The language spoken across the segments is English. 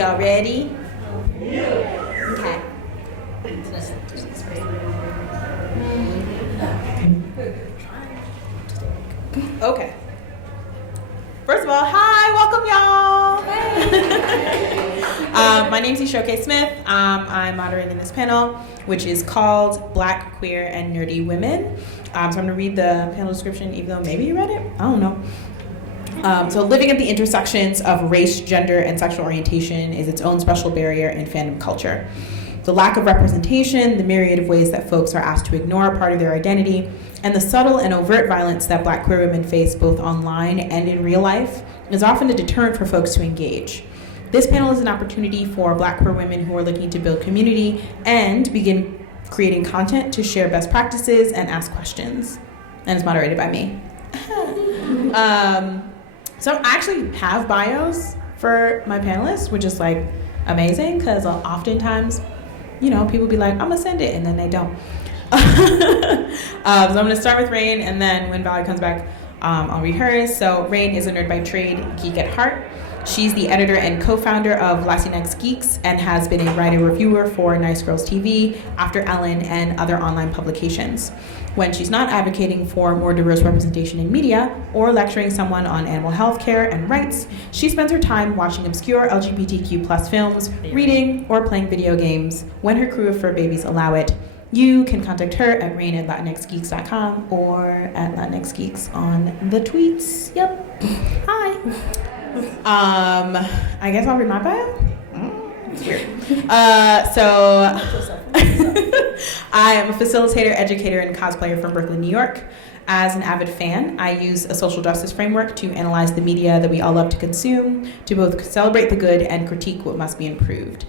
Y'all ready? Yeah. Okay. Okay. First of all, hi, welcome y'all. Hey. My name's Isake Smith. I'm moderating this panel, which is called Black, Queer, and Nerdy Women. So I'm going to read the panel description, even though maybe you read it. I don't know. So living at the intersections of race, gender, and sexual orientation is its own special barrier in fandom culture. The lack of representation, the myriad of ways that folks are asked to ignore part of their identity, and the subtle and overt violence that Black queer women face both online and in real life is often a deterrent for folks to engage. This panel is an opportunity for Black queer women who are looking to build community and begin creating content to share best practices and ask questions. And it's moderated by me. So I actually have bios for my panelists, which is like amazing because oftentimes, people be like, I'm gonna send it, and then they don't. So I'm gonna start with Rain, and then when Valerie comes back, I'll read hers. So Rain is a nerd by trade, geek at heart. She's the editor and co-founder of Latinx Geeks and has been a writer-reviewer for Nice Girls TV, After Ellen, and other online publications. When she's not advocating for more diverse representation in media or lecturing someone on animal health care and rights, she spends her time watching obscure LGBTQ+ films, reading, or playing video games when her crew of fur babies allow it. You can contact her at rain@latinxgeeks.com or at latinxgeeks on the tweets. Yep. Hi. I guess I'll read my bio. It's weird. I am a facilitator, educator, and cosplayer from Brooklyn, New York. As an avid fan, I use a social justice framework to analyze the media that we all love to consume, to both celebrate the good and critique what must be improved.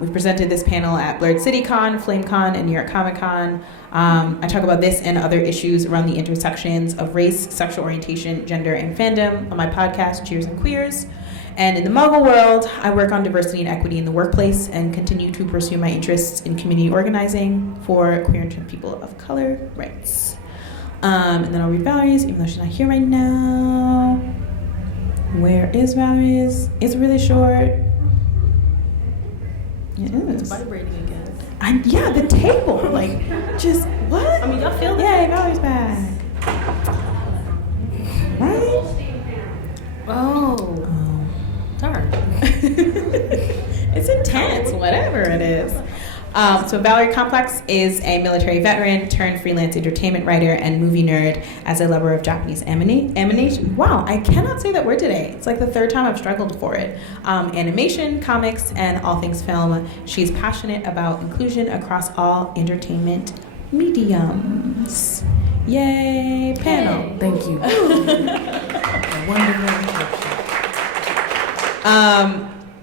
We've presented this panel at Blurred City Con, FlameCon, and New York Comic Con. I talk about this and other issues around the intersections of race, sexual orientation, gender, and fandom on my podcast, Cheers and Queers. And in the Muggle world, I work on diversity and equity in the workplace and continue to pursue my interests in community organizing for queer and trans people of color rights. And then I'll read Valerie's, even though she's not here right now. Where is Valerie's? It's really short. It is. It's vibrating again. Yeah, the table. Just what? I mean, y'all feel that? Yay, Valerie's back. Right? Oh. Darn. It's intense, whatever it is. So Valerie Complex is a military veteran turned freelance entertainment writer and movie nerd as a lover of Japanese animation. Wow, I cannot say that word today. It's like the third time I've struggled for it. Animation, comics, and all things film. She's passionate about inclusion across all entertainment mediums. Yay, panel. Yay. Thank you. Wonderful.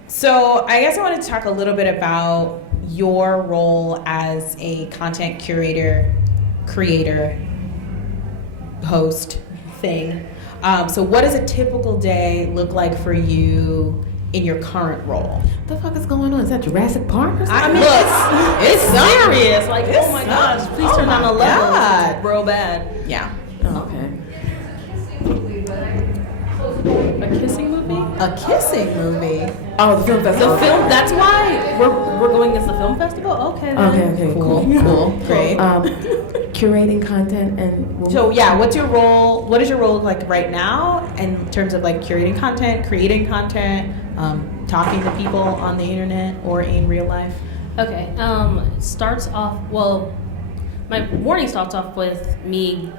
So I guess I wanted to talk a little bit about your role as a content curator, creator, host thing. So what does a typical day look like for you in your current role? What the fuck is going on? Is that Jurassic Park or something? I mean, it's serious. Like, It's oh my gosh, please turn down the level. It's real bad. Yeah. Oh, okay. A kissing movie? A kissing movie. Oh, the film festival. The film, that's why we're going against the film festival? Okay, then. Okay, Cool. Great. Curating content and... So yeah, what's your role? What is your role like right now in terms of like curating content, creating content, talking to people on the internet or in real life? Okay, starts off, well, my morning starts off with me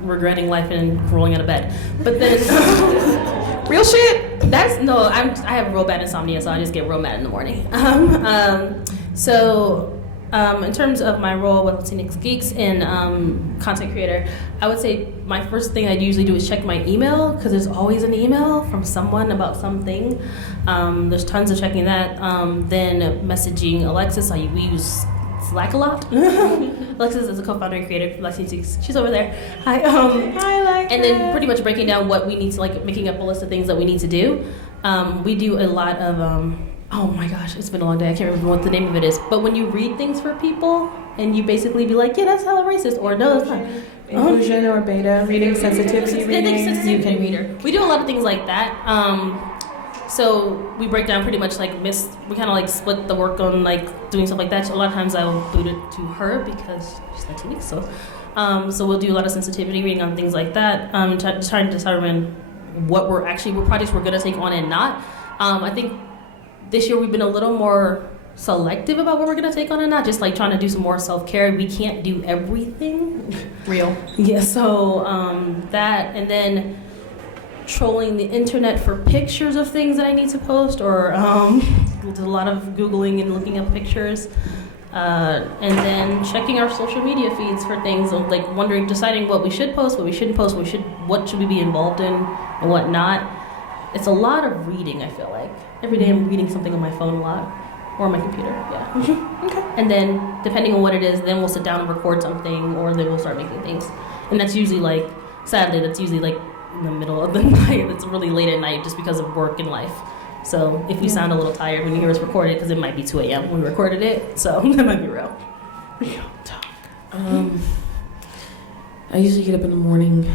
regretting life and rolling out of bed. But then... Real shit? I have real bad insomnia, so I just get real mad in the morning. In terms of my role with Latinx Geeks and content creator, I would say my first thing I usually do is check my email, because there's always an email from someone about something. There's tons of checking that. Then messaging Alexis. We use Slack a lot. Alexis is a co-founder and creator for Latinx Geeks. She's over there. Hi. Hi, Alexa. And then pretty much breaking down what we need to, making up a list of things that we need to do. We do a lot of... oh my gosh, it's been a long day. I can't remember what the name of it is. But when you read things for people and you basically be like, yeah, that's hella racist, or no, it's not. Inclusion or beta reading, sensitivity reading. Sensitivity reader. We do a lot of things like that. So we break down pretty much like we kind of like split the work on like doing stuff like that. So a lot of times I will boot it to her because she's Latinx. So we'll do a lot of sensitivity reading on things like that. Trying to determine what projects we're gonna take on and not. I think this year we've been a little more selective about what we're gonna take on and not, just like trying to do some more self-care. We can't do everything. Real. Yeah, so that, and then trolling the internet for pictures of things that I need to post, or did a lot of Googling and looking up pictures. And then checking our social media feeds for things, like deciding what we should post, what we shouldn't post, what should we be involved in, and what not. It's a lot of reading, I feel like. Every day I'm reading something on my phone a lot, or on my computer, yeah. Okay. And then, depending on what it is, then we'll sit down and record something, or then we'll start making things. And that's usually like, sadly, that's usually like in the middle of the night. It's really late at night just because of work and life. So if we sound a little tired when you hear us record it, because it might be 2 a.m. when we recorded it, so that might be real. Real talk. I usually get up in the morning,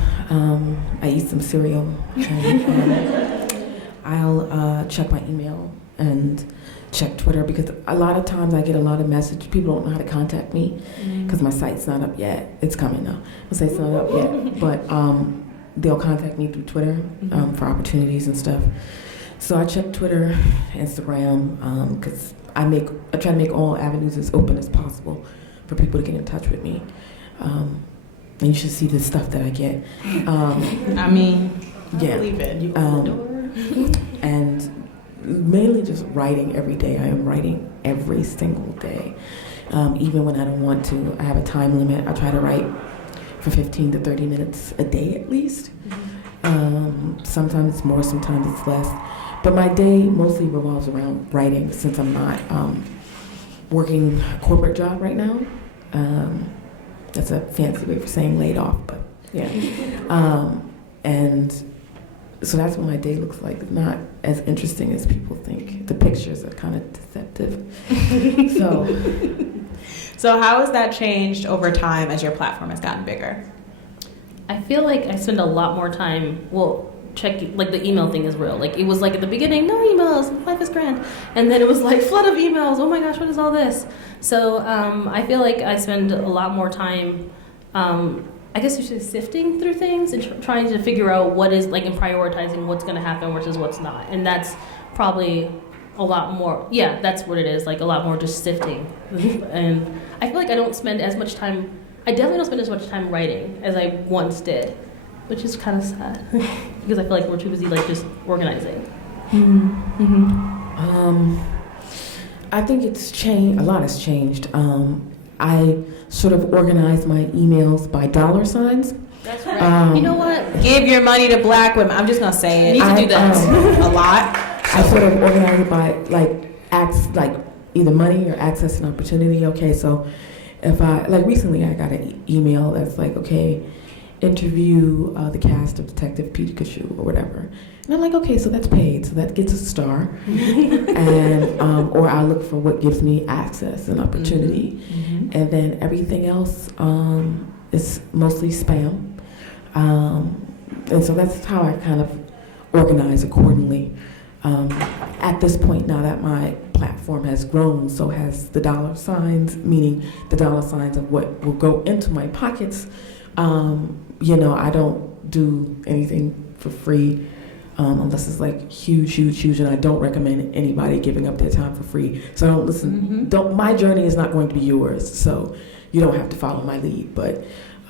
I eat some cereal, and I'll check my email and check Twitter, because a lot of times I get a lot of messages. People don't know how to contact me because my site's not up yet. It's coming now. My site's not up yet, but they'll contact me through Twitter for opportunities and stuff. So I check Twitter, Instagram, because I try to make all avenues as open as possible for people to get in touch with me. And you should see the stuff that I get. I mean, yeah. I believe it. You And mainly just writing every day. I am writing every single day. Even when I don't want to, I have a time limit. I try to write for 15 to 30 minutes a day at least. Sometimes it's more, sometimes it's less. But my day mostly revolves around writing, since I'm not working a corporate job right now. That's a fancy way for saying laid off, but yeah. And so that's what my day looks like. Not as interesting as people think. The pictures are kind of deceptive. So how has that changed over time as your platform has gotten bigger? I feel like I spend a lot more time, checking, like the email thing is real. Like it was like at the beginning, no emails, life is grand. And then it was like flood of emails, oh my gosh, what is all this? So I feel like I spend a lot more time, I guess you should say sifting through things and trying to figure out what is, like, and prioritizing what's gonna happen versus what's not. And that's probably a lot more, yeah, that's what it is, like a lot more just sifting. And I feel like I don't spend as much time, I definitely don't spend as much time writing as I once did, which is kind of sad because I feel like we're too busy like just organizing. I think it's changed. A lot has changed. I sort of organize my emails by dollar signs. That's right. You know what? Give your money to Black women. I'm just gonna say it. You need to do that A lot. I sort of organize it by like either money or access and opportunity. Okay, so if recently I got an email that's like, okay, interview the cast of Detective Pikachu or whatever. And I'm like, okay, so that's paid, so that gets a star. And or I look for what gives me access and opportunity. And then everything else is mostly spam. And so that's how I kind of organize accordingly. At this point, now that my platform has grown, so has the dollar signs, meaning the dollar signs of what will go into my pockets. I don't do anything for free unless it's like huge, and I don't recommend anybody giving up their time for free. So I don't listen. My journey is not going to be yours, so you don't have to follow my lead. But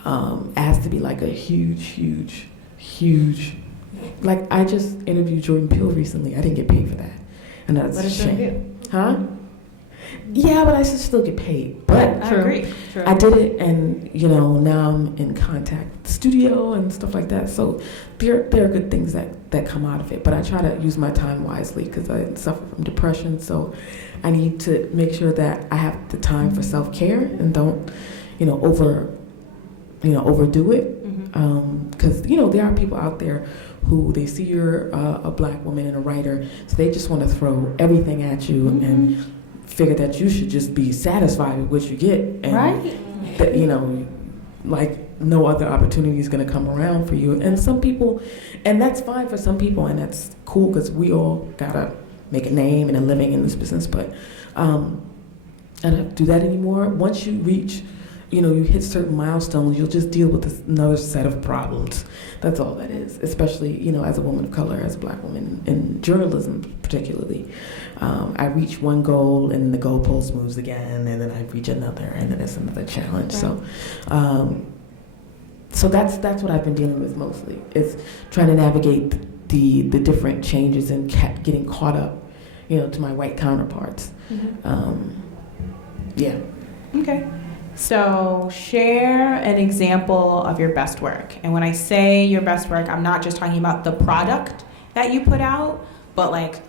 it has to be like a huge. Like I just interviewed Jordan Peele recently. I didn't get paid for that, and that's a shame. Huh? Yeah, but I should still get paid. But I agree. True. I did it, and now I'm in contact with the studio and stuff like that. So there are good things that come out of it. But I try to use my time wisely because I suffer from depression. So I need to make sure that I have the time for self-care and don't, overdo it. Because there are people out there who they see you're a Black woman and a writer, so they just want to throw everything at you and figure that you should just be satisfied with what you get. And right. That, like no other opportunity is going to come around for you. And some people, and that's fine for some people, and that's cool because we all gotta make a name and a living in this business. But I don't have to do that anymore. Once you reach, you hit certain milestones, you'll just deal with another set of problems. That's all that is, especially, as a woman of color, as a black woman, in journalism particularly. I reach one goal, and then the goalpost moves again, and then I reach another, and then it's another challenge. Right. So that's what I've been dealing with mostly, is trying to navigate the different changes and getting caught up, to my white counterparts. Mm-hmm. Yeah. Okay. So share an example of your best work. And when I say your best work, I'm not just talking about the product that you put out, but like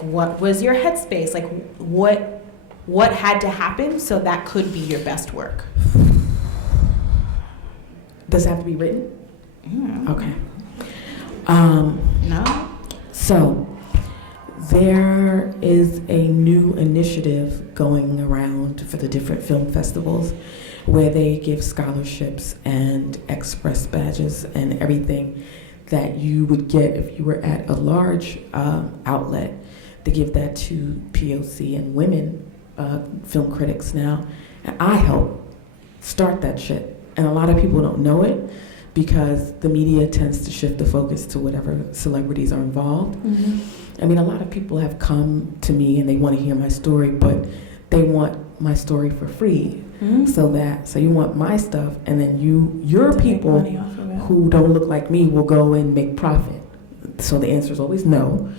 what was your headspace? Like what had to happen so that could be your best work? Does it have to be written? Mm. Okay. No? So there is a new initiative going around for the different film festivals where they give scholarships and express badges and everything that you would get if you were at a large outlet. They give that to POC and women film critics now. And I help start that shit. And a lot of people don't know it because the media tends to shift the focus to whatever celebrities are involved. Mm-hmm. I mean, a lot of people have come to me and they want to hear my story, but they want my story for free. Mm-hmm. So you want my stuff, and then your To make people money off of it. who don't look like me will go and make profit. So the answer is always no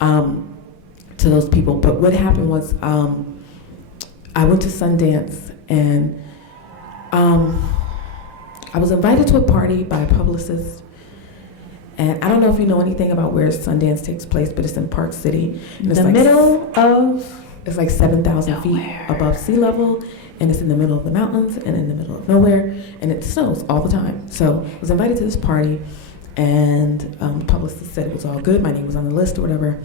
to those people. But what happened was I went to Sundance, and I was invited to a party by a publicist. And I don't know if you know anything about where Sundance takes place, but it's in Park City. And The middle of... It's like 7,000 feet above sea level, and it's in the middle of the mountains and in the middle of nowhere, and it snows all the time. So I was invited to this party, and the publicist said it was all good. My name was on the list or whatever.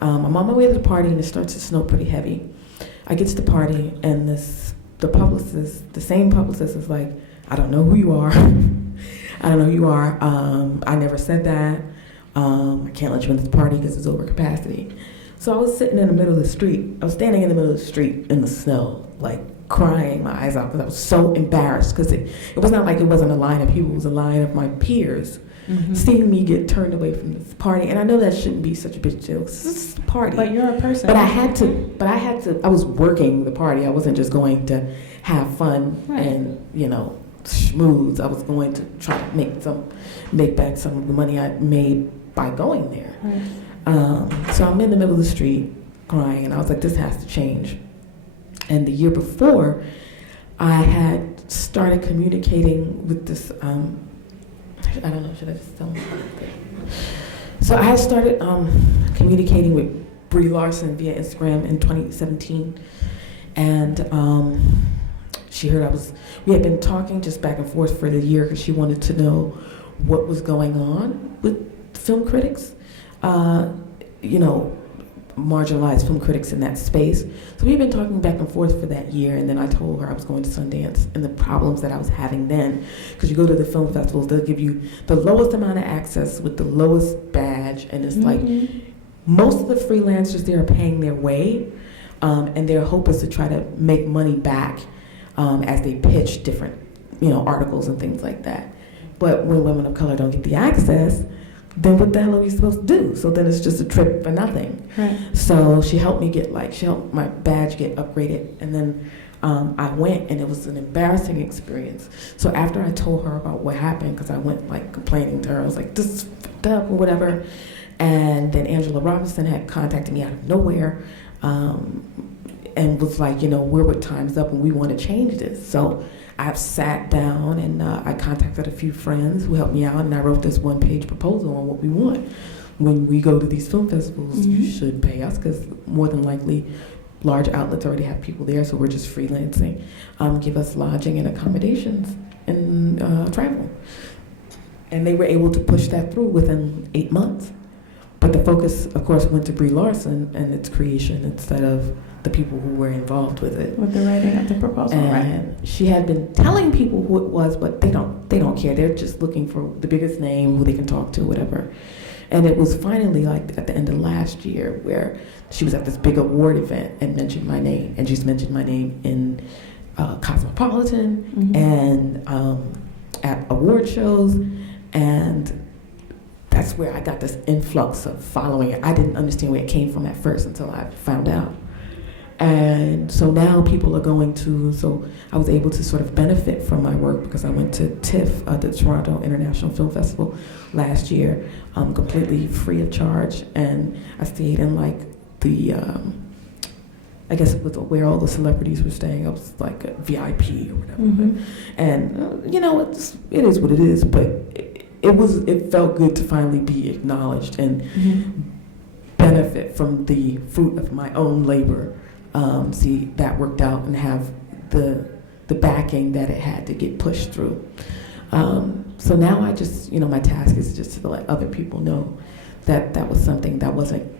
I'm on my way to the party, and it starts to snow pretty heavy. I get to the party, and the same publicist is like, I don't know who you are. I don't know who you are. I never said that. I can't let you into the party because it's over capacity. So I was sitting in the middle of the street. I was standing in the middle of the street in the snow, like crying my eyes out because I was so embarrassed because it was not like it wasn't a line of people, it was a line of my peers seeing me get turned away from this party. And I know that shouldn't be such a big deal. This is a party. But you're a person. But I was working the party. I wasn't just going to have fun and, schmooze. I was going to try to make back some of the money I made by going there. Right. So I'm in the middle of the street crying, and I was like, this has to change. And the year before, I had started communicating with this, I don't know, should I just tell them? So I had started communicating with Brie Larson via Instagram in 2017. And she heard we had been talking just back and forth for the year because she wanted to know what was going on with film critics. Marginalized film critics in that space. So we've been talking back and forth for that year, and then I told her I was going to Sundance and the problems that I was having then. Because you go to the film festivals, they'll give you the lowest amount of access with the lowest badge, and it's like most of the freelancers there are paying their way, and their hope is to try to make money back as they pitch different, articles and things like that. But when women of color don't get the access, then what the hell are we supposed to do? So then it's just a trip for nothing. Right. So she helped my badge get upgraded, and then I went, and it was an embarrassing experience. So after I told her about what happened, because I went complaining to her, I was like, this is fucked up or whatever, and then Angela Robinson had contacted me out of nowhere, and was like, we're with Time's Up, and we want to change this. So I've sat down and I contacted a few friends who helped me out, and I wrote this one-page proposal on what we want. When we go to these film festivals, you should pay us because more than likely large outlets already have people there, so we're just freelancing. Give us lodging and accommodations and travel. And they were able to push that through within 8 months. but the focus, of course, went to Brie Larson and its creation instead of the people who were involved with it. With the writing of the proposal, and she had been telling people who it was, but they don't care. They're just looking for the biggest name, who they can talk to, whatever. And it was finally like at the end of last year where she was at this big award event and mentioned my name, and she's mentioned my name in Cosmopolitan and at award shows, and that's where I got this influx of following it. I didn't understand where it came from at first until I found out. And so now people are going to, so I was able to sort of benefit from my work because I went to TIFF, the Toronto International Film Festival last year, completely free of charge. And I stayed in like the, I guess it was where all the celebrities were staying. It was like a VIP or whatever. And, you know, it is what it is, but it felt good to finally be acknowledged and benefit from the fruit of my own labor. See that worked out and have the backing that it had to get pushed through. So now I just, my task is just to let other people know that that was something that wasn't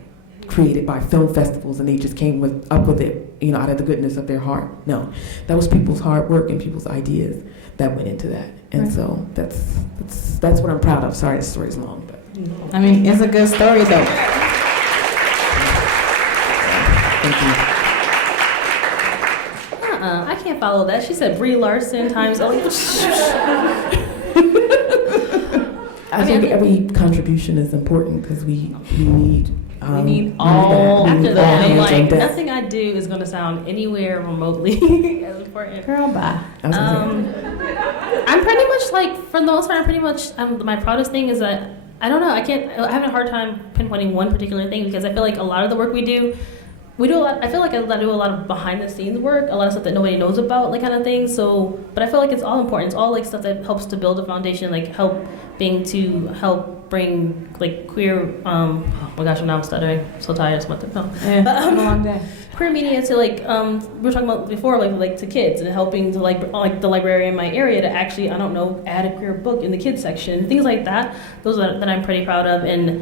created by film festivals and they just came up with it, out of the goodness of their heart. No, that was people's hard work and people's ideas that went into that. And so that's what I'm proud of. Sorry, the story's long, but I mean, it's a good story though. Thank you. I can't follow that. She said Brie Larson times. I think every contribution is important because we need. We need all. After that, I'm like, death. nothing I do is going to sound anywhere remotely as important. Girl, bye. I'm pretty much like, for the most part, my proudest thing is that I don't know. I have a hard time pinpointing one particular thing because I feel like a lot of the work we do a lot. I feel like I do a lot of behind the scenes work, a lot of stuff that nobody knows about, like kind of thing. So, but I feel like it's all important. It's all like stuff that helps to build a foundation, like help bring like queer. Oh my gosh, now I'm stuttering. I'm so tired. It's a long day. Queer media to like we were talking about before, like to kids and helping to like the librarian in my area to actually add a queer book in the kids section, things like that. Those are that I'm pretty proud of, and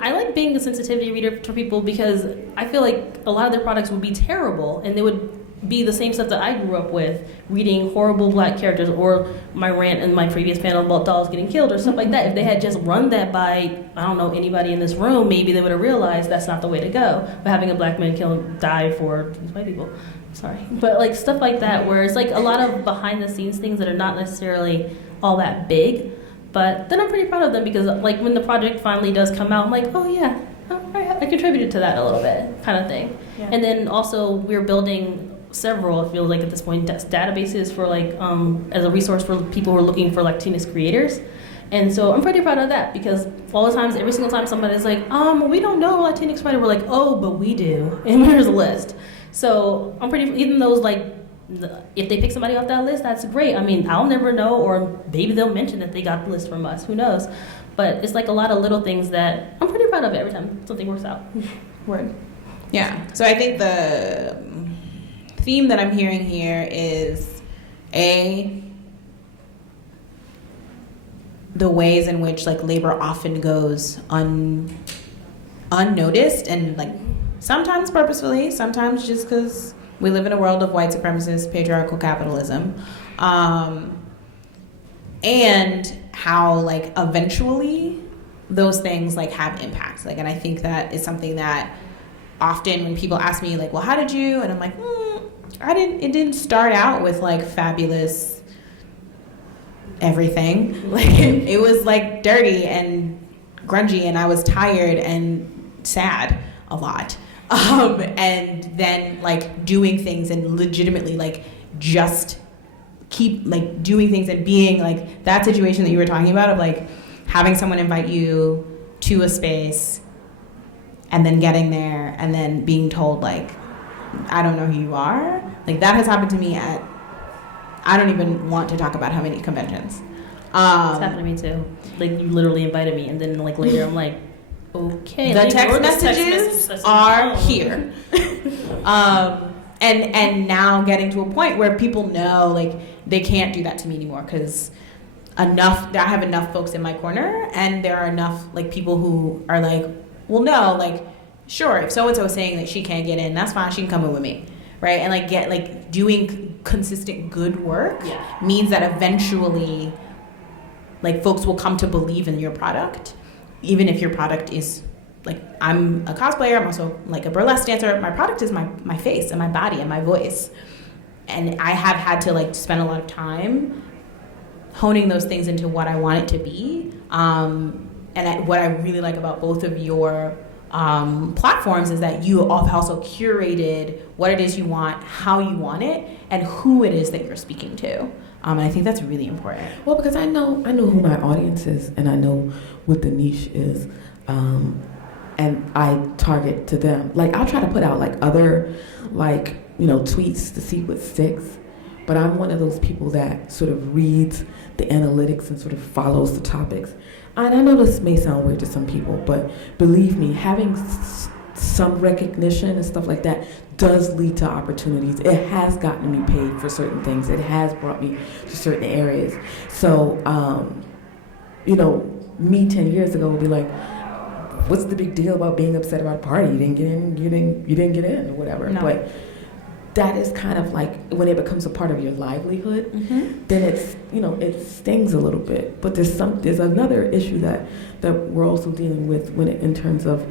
I like being the sensitivity reader for people because I feel like a lot of their products would be terrible and they would be the same stuff that I grew up with, reading horrible black characters or my rant in my previous panel about dolls getting killed or stuff like that. If they had just run that by, anybody in this room, maybe they would have realized that's not the way to go. But having a black man die for these white people, sorry. But like stuff like that where it's like a lot of behind the scenes things that are not necessarily all that big, but then I'm pretty proud of them because like when the project finally does come out, I'm like, oh yeah, I contributed to that a little bit, kind of thing. Yeah. And then also we're building several, I feel like at this point, databases for like as a resource for people who are looking for Latinx creators. And so I'm pretty proud of that because all the times, every single time somebody's like, we don't know a Latinx writer, we're like, oh, but we do, and here's a list. So I'm even those like, if they pick somebody off that list, that's great. I mean, I'll never know, or maybe they'll mention that they got the list from us, who knows? But it's like a lot of little things that I'm pretty proud of every time something works out. Word. Yeah, so I think the theme that I'm hearing here is the ways in which like labor often goes unnoticed and like sometimes purposefully, sometimes just because we live in a world of white supremacist patriarchal capitalism, and how like eventually those things like have impacts. Like, and I think that is something that often when people ask me like, well, how did you? And I'm like, it didn't start out with like fabulous everything. Like it was like dirty and grungy and I was tired and sad a lot. And then like doing things and legitimately like just keep like doing things and being like that situation that you were talking about of like having someone invite you to a space and then getting there and then being told like, I don't know who you are. Like that has happened to me at, I don't even want to talk about how many conventions. It's happened to me too. Like you literally invited me and then like later I'm like, okay. The text messages are here. And now getting to a point where people know like they can't do that to me anymore because I have enough folks in my corner and there are enough like people who are like, well, no, like, sure, if so-and-so is saying that she can't get in, that's fine, she can come in with me, right? And like doing consistent good work means that eventually, like, folks will come to believe in your product, even if your product is, like, I'm a cosplayer, I'm also like a burlesque dancer, my product is my face and my body and my voice. And I have had to, like, spend a lot of time honing those things into what I want it to be. What I really like about both of your platforms is that you have also curated what it is you want, how you want it, and who it is that you're speaking to. And I think that's really important. Well, because I know who my audience is, and I know what the niche is, and I target to them. Like, I'll try to put out, like, other, like, tweets to see what sticks, but I'm one of those people that sort of reads the analytics and sort of follows the topics. And I know this may sound weird to some people, but believe me, having some recognition and stuff like that does lead to opportunities. It has gotten me paid for certain things. It has brought me to certain areas. So, me 10 years ago would be like, what's the big deal about being upset about a party? You didn't get in, you didn't get in, or whatever. No. But that is kind of like when it becomes a part of your livelihood, then it's, it stings a little bit. But there's another issue that we're also dealing with in terms of,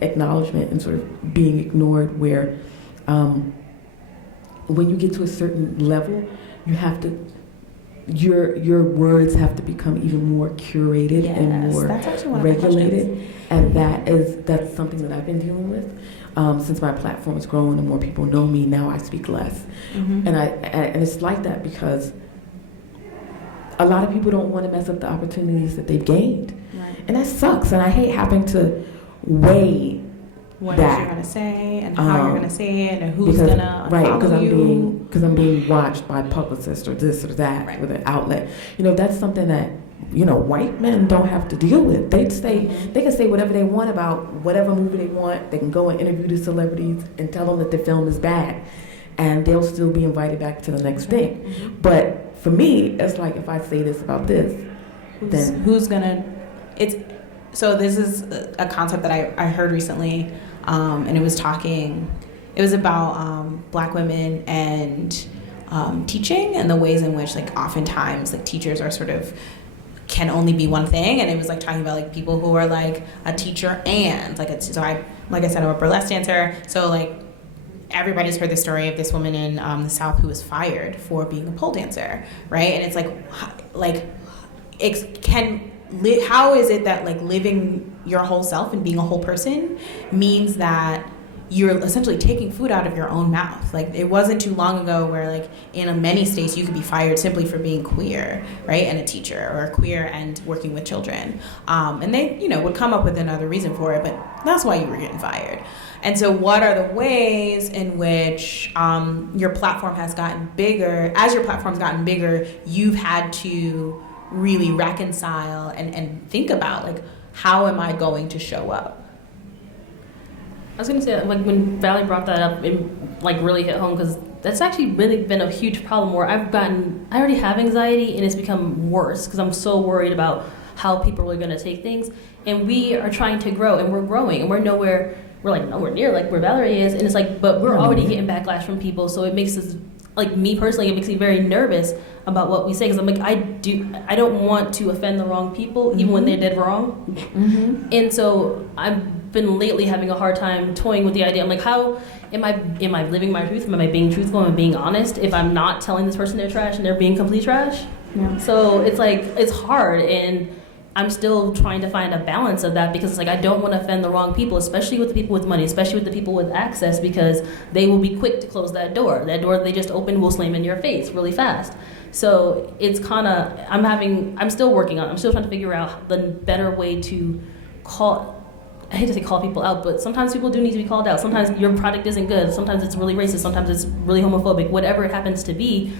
acknowledgement and sort of being ignored, where when you get to a certain level, you have to, your words have to become even more curated and more regulated. And that's something that I've been dealing with. Since my platform has grown and more people know me, now I speak less. And it's like that because a lot of people don't want to mess up the opportunities that they've gained. Right. And that sucks, and I hate having to weigh what that. you're going to say and how you're going to say it and who's going to follow you. Because I'm being watched by publicists or this or that with an outlet. That's something that white men don't have to deal with. They can say whatever they want about whatever movie they want. They can go and interview the celebrities and tell them that the film is bad, and they'll still be invited back to the next thing. But for me, it's like, if I say this about this, then who's gonna? So this is a concept that I heard recently, and it was about Black women and teaching, and the ways in which, like, oftentimes, like, teachers are sort of can only be one thing. And it was, like, talking about, like, people who are, like, a teacher and like I said, I'm a burlesque dancer, so, like, everybody's heard the story of this woman in the South who was fired for being a pole dancer, right? And it's how is it that, like, living your whole self and being a whole person means that you're essentially taking food out of your own mouth? Like, it wasn't too long ago where, like, in many states you could be fired simply for being queer, right, and a teacher, or queer and working with children, and they would come up with another reason for it, but that's why you were getting fired. And so what are the ways in which your platform has gotten bigger? As your platform's gotten bigger, you've had to really reconcile and think about, like, how am I going to show up? I was going to say, like, when Valerie brought that up, it, like, really hit home, because that's actually really been a huge problem where I already have anxiety, and it's become worse because I'm so worried about how people are going to take things. And we are trying to grow, and we're growing, and we're nowhere near, like, where Valerie is. And it's like, but we're already getting backlash from people. So it makes us, like, me personally, it makes me very nervous about what we say, because I'm like, I don't want to offend the wrong people, even when they're dead wrong. And so I've been lately having a hard time toying with the idea. I'm like, how am I living my truth? Am I being truthful? Am I being honest if I'm not telling this person they're trash and they're being complete trash? Yeah. So it's like, it's hard, and I'm still trying to find a balance of that, because it's like, I don't want to offend the wrong people, especially with the people with money, especially with the people with access, because they will be quick to close that door. That door they just opened will slam in your face really fast. So it's kind of, I'm still working on it. I'm still trying to figure out the better way to I hate to say call people out, but sometimes people do need to be called out. Sometimes your product isn't good. Sometimes it's really racist. Sometimes it's really homophobic. Whatever it happens to be,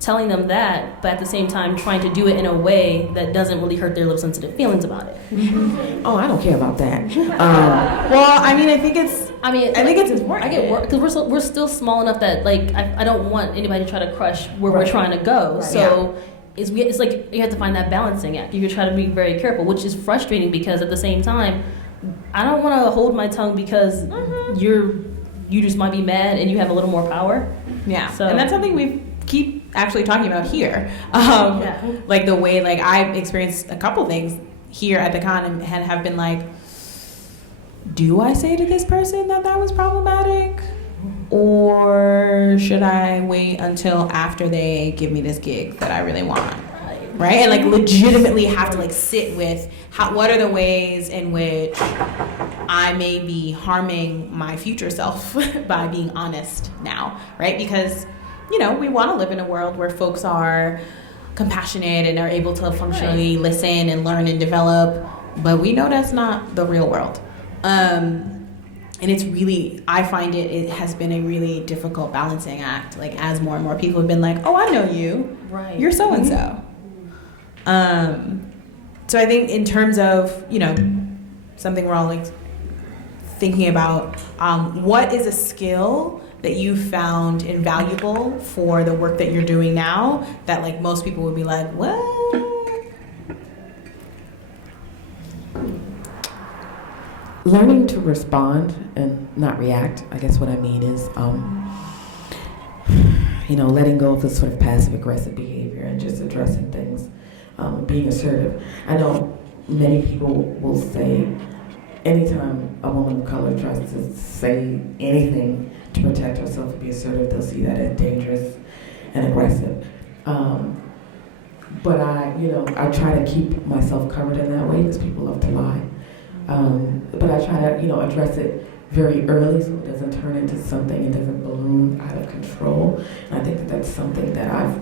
telling them that, but at the same time trying to do it in a way that doesn't really hurt their little sensitive feelings about it. Oh, I don't care about that. Well, I think it's important. I get worried because we're still small enough that, like, I don't want anybody to try to crush where we're trying to go. Right. So it's like you have to find that balancing act. You try to be very careful, which is frustrating because at the same time, I don't want to hold my tongue because you just might be mad and you have a little more power. Yeah. So, and that's something we keep actually talking about here. Yeah. Like the way, like I've experienced a couple things here at the con and have been like, do I say to this person that was problematic? Or should I wait until after they give me this gig that I really want? Right? And like legitimately have to like sit with what are the ways in which I may be harming my future self by being honest now, right? Because, you know, we want to live in a world where folks are compassionate and are able to functionally listen and learn and develop, but we know that's not the real world. And it's really, I find it has been a really difficult balancing act, like as more and more people have been like, oh, I know you, right. You're so-and-so. So I think in terms of, you know, something we're all like thinking about, what is a skill that you found invaluable for the work that you're doing now that like most people would be like, what? Learning to respond and not react. I guess what I mean is, you know, letting go of this sort of passive aggressive behavior and just addressing things. Being assertive. I know many people will say anytime a woman of color tries to say anything to protect herself and be assertive, they'll see that as dangerous and aggressive. But I try to keep myself covered in that way because people love to lie. But I try to, address it very early so it doesn't turn into something, it doesn't balloon out of control. And I think that that's something that I've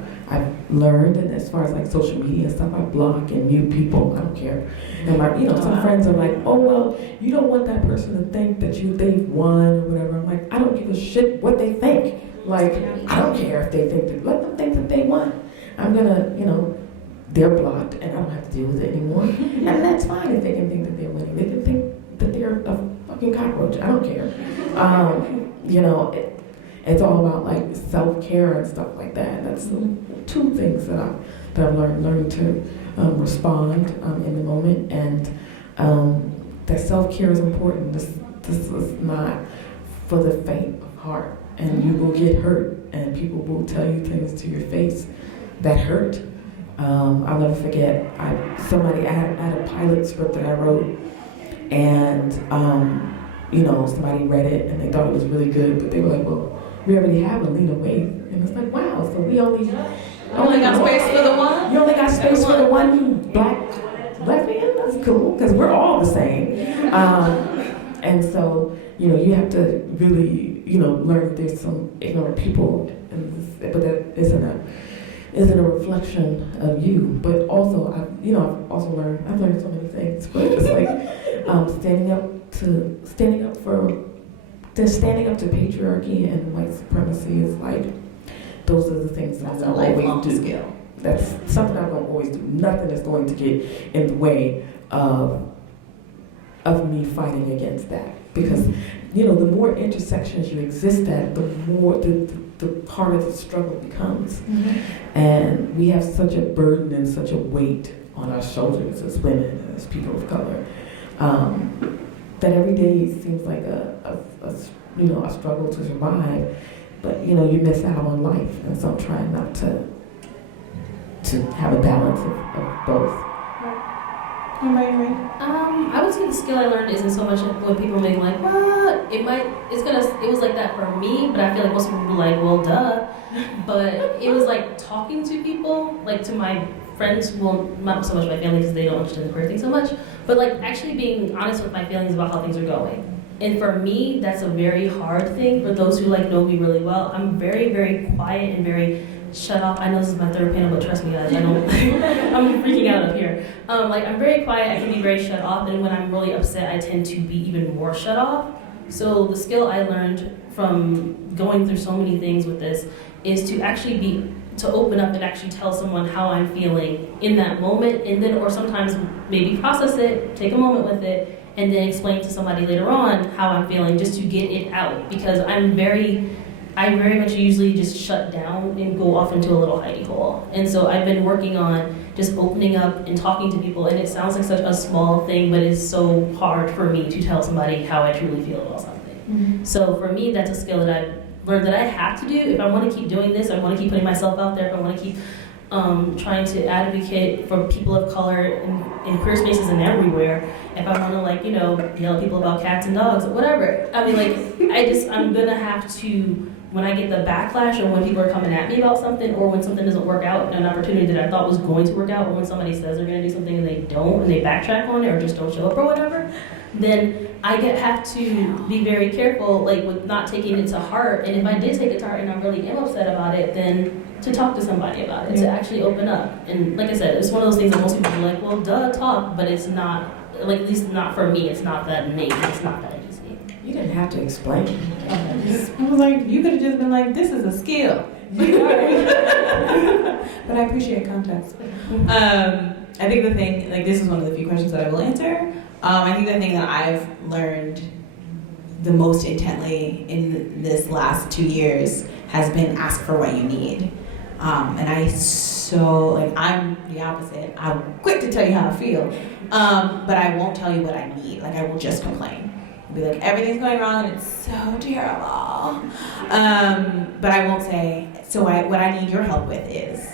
learned. And as far as like social media and stuff, I block and mute people. I don't care. And my, some friends are like, oh well, you don't want that person to think that they've won or whatever. I'm like, I don't give a shit what they think. Like, I don't care if they think that. Let them think that they won. I'm gonna, they're blocked and I don't have to deal with it anymore. And that's fine if they can think that they're winning. They can think that they're a fucking cockroach. I don't care. It's all about like self-care and stuff like that. And that's two things that I've learned to respond in the moment, and that self-care is important. This is not for the faint of heart, and you will get hurt, and people will tell you things to your face that hurt. I'll never forget, I had a pilot script that I wrote, and somebody read it and they thought it was really good, but they were like, well, we already have a Lena Waithe. And it's like, wow, so we only got space for the one? You only got space for the one black lesbian? That's cool, because we're all the same. And so, you have to really, learn that there's some ignorant people, but that isn't a reflection of you. But also, I've learned so many things, but it's like standing up to patriarchy and white supremacy is like, those are the things that I always do. Skill. That's something I'm going to always do. Nothing is going to get in the way of me fighting against that. Because, the more intersections you exist at, the more, the harder the struggle becomes. Mm-hmm. And we have such a burden and such a weight on our shoulders as women, as people of color, that every day seems like a struggle to survive. But you miss out on life, and so I'm trying not to have a balance of both. I would say the skill I learned isn't so much when people make like, what? It was like that for me, but I feel like most people would be like, well, duh. But it was like talking to people, like to my friends, well, not so much my family because they don't understand the queer thing so much, but like actually being honest with my feelings about how things are going. And for me, that's a very hard thing. For those who know me really well, I'm very, very quiet and very shut off. I know this is my third panel, but trust me, guys, I'm freaking out up here. I'm very quiet. I can be very shut off, and when I'm really upset, I tend to be even more shut off. So the skill I learned from going through so many things with this is to actually to open up and actually tell someone how I'm feeling in that moment, and then, or sometimes maybe process it, take a moment with it, and then explain to somebody later on how I'm feeling, just to get it out, because I'm very I very much usually just shut down and go off into a little hidey hole. And so I've been working on just opening up and talking to people, and it sounds like such a small thing, but it's so hard for me to tell somebody how I truly feel about something. Mm-hmm. So for me, that's a skill that I've learned that I have to do if I want to keep doing this, I want to keep putting myself out there, if I want to keep trying to advocate for people of color in queer spaces and everywhere. If I want to, like, you know, yell at people about cats and dogs or whatever. I mean, like, I'm gonna have to, when I get the backlash or when people are coming at me about something, or when something doesn't work out, an opportunity that I thought was going to work out, or when somebody says they're gonna do something and they don't, and they backtrack on it or just don't show up or whatever, then I have to be very careful, like, with not taking it to heart. And if I did take it to heart and I really am upset about it, then to talk to somebody about it, to actually open up. And like I said, it's one of those things that most people are like, well, duh, talk, but it's not, like, at least not for me, it's not that innate, it's not that easy. You didn't have to explain. I was like, you could have just been like, this is a skill. But I appreciate context. I think the thing, like, this is one of the few questions that I will answer. I think the thing that I've learned the most intently in this last 2 years has been ask for what you need. And I'm the opposite. I'm quick to tell you how I feel, but I won't tell you what I need. Like, I will just complain. I'll be like, everything's going wrong and it's so terrible. But I won't say, what I need your help with is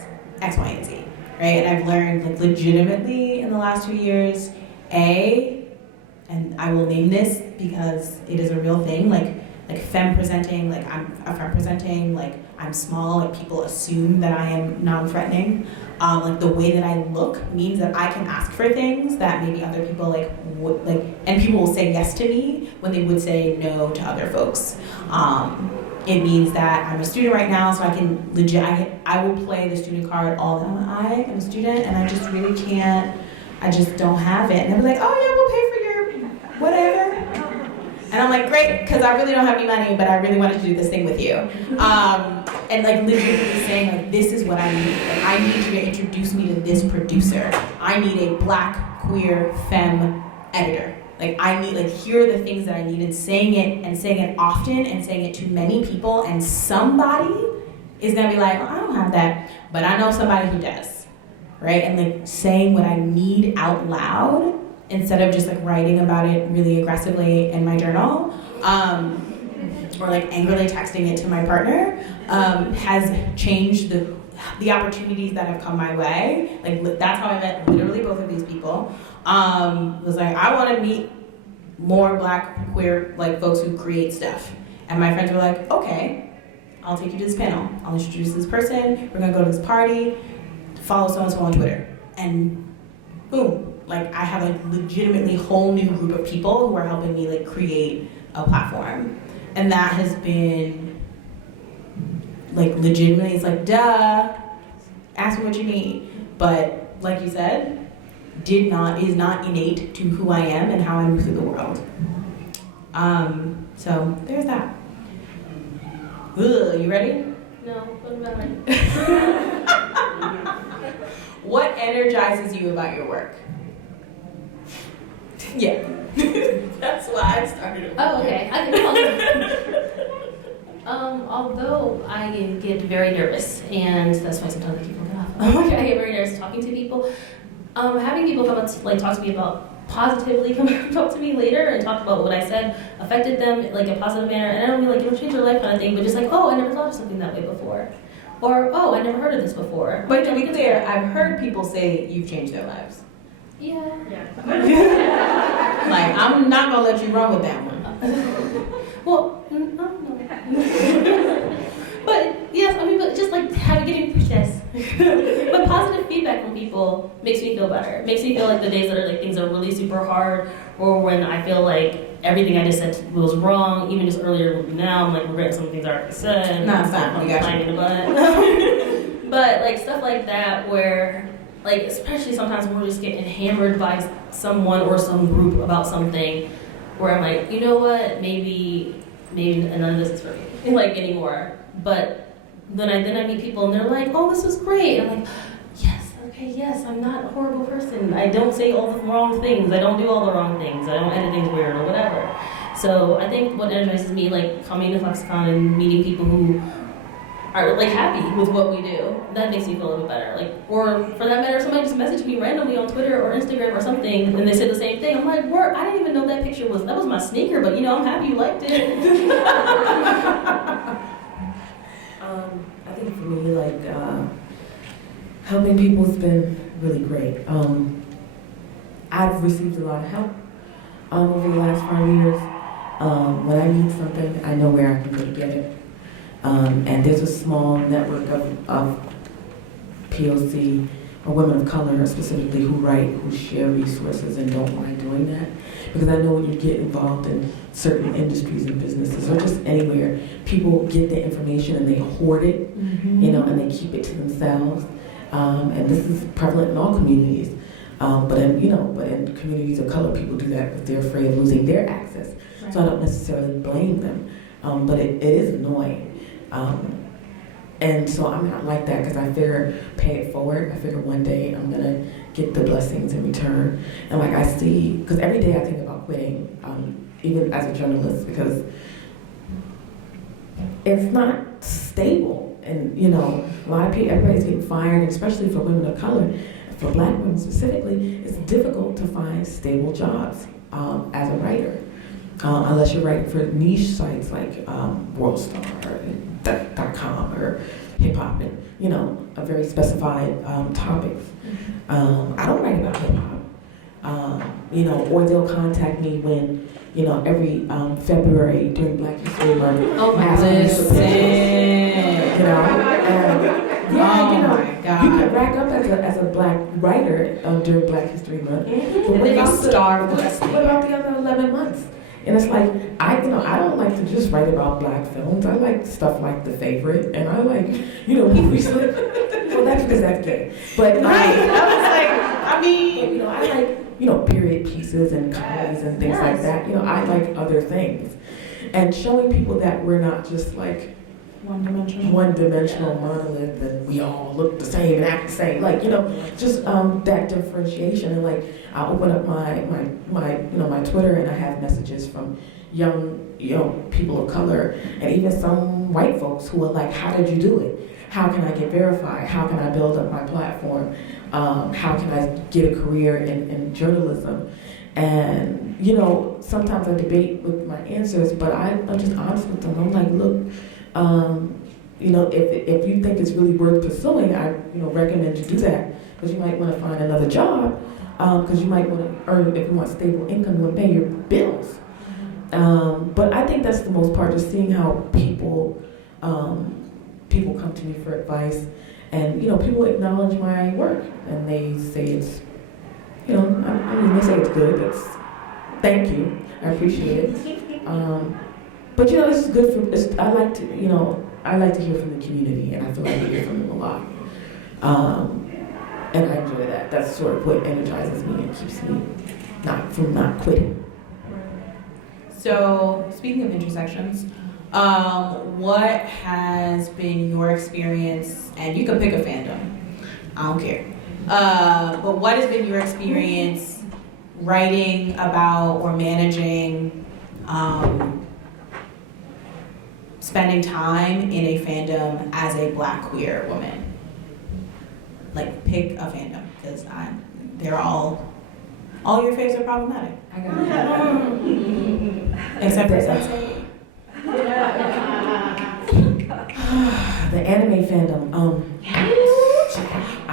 X, Y, and Z, right? And I've learned, like, legitimately in the last 2 years, and I will name this because it is a real thing, like femme presenting, like I'm a femme presenting, like I'm small, like people assume that I am non-threatening. Like the way that I look means that I can ask for things that maybe other people and people will say yes to me when they would say no to other folks. It means that I'm a student right now, so I can I will play the student card all the time. I am a student and I just really can't, I just don't have it. And they'll be like, oh yeah, we'll pay for your whatever. And I'm like, great, because I really don't have any money, but I really wanted to do this thing with you. And like legitimately saying, like, this is what I need. Like, I need you to introduce me to this producer. I need a black, queer, femme editor. Like, I need, like, here are the things that I need, and saying it often and saying it to many people, and somebody is gonna be like, oh, I don't have that, but I know somebody who does, right? And like saying what I need out loud instead of just like writing about it really aggressively in my journal, or like angrily texting it to my partner, has changed the opportunities that have come my way. Like, that's how I met literally both of these people. Was like, I want to meet more black, queer, like, folks who create stuff. And my friends were like, okay, I'll take you to this panel. I'll introduce this person. We're gonna go to this party. Follow so-and-so on Twitter. And boom, like, I have a legitimately whole new group of people who are helping me, like, create a platform. And that has been, like, legitimately, it's like, duh, ask me what you need. But like you said, is not innate to who I am and how I move through the world. So there's that. Ugh, you ready? No, what about it? What energizes you about your work? Yeah. That's why I started. Oh, okay. Although I get very nervous, and that's why sometimes I keep looking off. I get very nervous talking to people. Having people come up to, like, talk to me about positively come talk to me later and talk about what I said affected them like a positive manner, and I don't mean like it'll change their life kind of thing, but just like, oh, I never thought of something that way before, or oh, I never heard of this before. But to be clear, I've heard people say you've changed their lives. Yeah. Like, I'm not gonna let you run with that one. Well, no. But yes, I mean, but just like getting yes. But positive feedback from people makes me feel better. Makes me feel like the days that are like things are really super hard, or when I feel like everything I just said was wrong, even just earlier now, I'm like regretting some things I already said. No, it's fine. You got in the butt. But like stuff like that, where like especially sometimes we're just getting hammered by someone or some group about something, where I'm like, you know what, maybe none of this is for me, like anymore. But then I meet people and they're like, oh, this is great. I'm like, yes, okay, yes, I'm not a horrible person. I don't say all the wrong things. I don't do all the wrong things. I don't edit things weird or whatever. So I think what energizes me, like coming to ClexaCon and meeting people who are like happy with what we do, that makes me feel a little bit better. Like, or for that matter, somebody just messaged me randomly on Twitter or Instagram or something, and they said the same thing. I'm like, "Word, I didn't even know that picture was my sneaker, but I'm happy you liked it." I think for me, like helping people has been really great. I've received a lot of help over the last 5 years. When I need something, I know where I can go to get it. And there's a small network of POC or women of color specifically who share resources and don't mind doing that. Because I know when you get involved in certain industries and businesses or just anywhere, people get the information and they hoard it, and they keep it to themselves. And this is prevalent in all communities. But in communities of color, people do that because they're afraid of losing their access. Right. So I don't necessarily blame them, but it is annoying. And so I'm not like that because I figure pay it forward. I figure one day I'm gonna get the blessings in return. And like I see, because every day I think about quitting, even as a journalist, because it's not stable. And a lot of people, everybody's getting fired, and especially for women of color. For Black women specifically, it's difficult to find stable jobs as a writer, unless you're writing for niche sites like WorldStar or .com or hip hop and a very specified topics. I don't write about hip hop, or they'll contact me when every February during Black History Month. Oh my God. You can rack up as a Black writer during Black History Month. But what about the other 11 months? And it's like, I don't like to just write about Black films. I like stuff like The Favorite, and I like, movies like, well, that's because that's gay. But right, I like, period pieces and comedies and things like that. I like other things. And showing people that we're not just like, one-dimensional monolith and we all look the same and act the same, just that differentiation. And like I open up my Twitter and I have messages from young people of color and even some white folks who are like, how did you do it? How can I get verified? How can I build up my platform? How can I get a career in journalism? And sometimes I debate with my answers, but I'm just honest with them. I'm like, look, if you think it's really worth pursuing, I recommend you do that, because you might want to find another job, because you might want to earn, if you want stable income, you want to pay your bills. But I think that's the most part, just seeing how people come to me for advice, and people acknowledge my work, and they say it's, they say it's good. Thank you, I appreciate it. But this is good for. I like to hear from the community, and I feel like I hear from them a lot. And I enjoy that. That's sort of what energizes me and keeps me not quitting. So, speaking of intersections, what has been your experience? And you can pick a fandom. I don't care. But what has been your experience writing about or managing? Spending time in a fandom as a Black queer woman. Like, pick a fandom, because they're all your faves are problematic. I got it. Except for Sensei. The anime fandom. I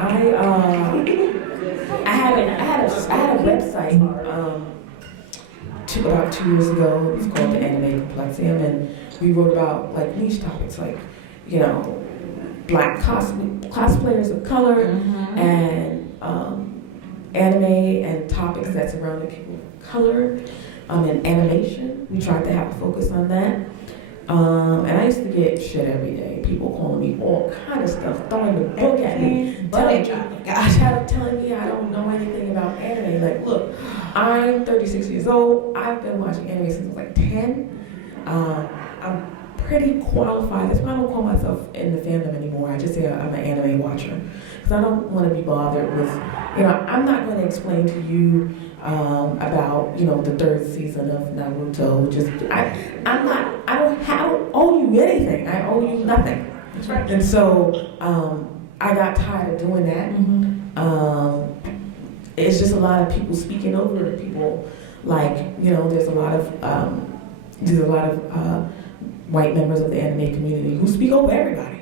had a website about 2 years ago. It was called the Anime Complexium, and we wrote about like niche topics like, Black cosplayers of color, and anime and topics that surrounded people of color, and animation. We tried to have a focus on that. And I used to get shit every day. People calling me all kind of stuff, throwing the book at me, telling me I don't know anything about anime. Like, look, I'm 36 years old. I've been watching anime since I was like 10. I'm pretty qualified. That's why I don't call myself in the fandom anymore. I just say I'm an anime watcher. Because I don't want to be bothered with, I'm not going to explain to you about, the third season of Naruto. I don't owe you anything. I owe you nothing. That's right. And so I got tired of doing that. It's just a lot of people speaking over people. Like, there's a lot of white members of the anime community who speak over everybody,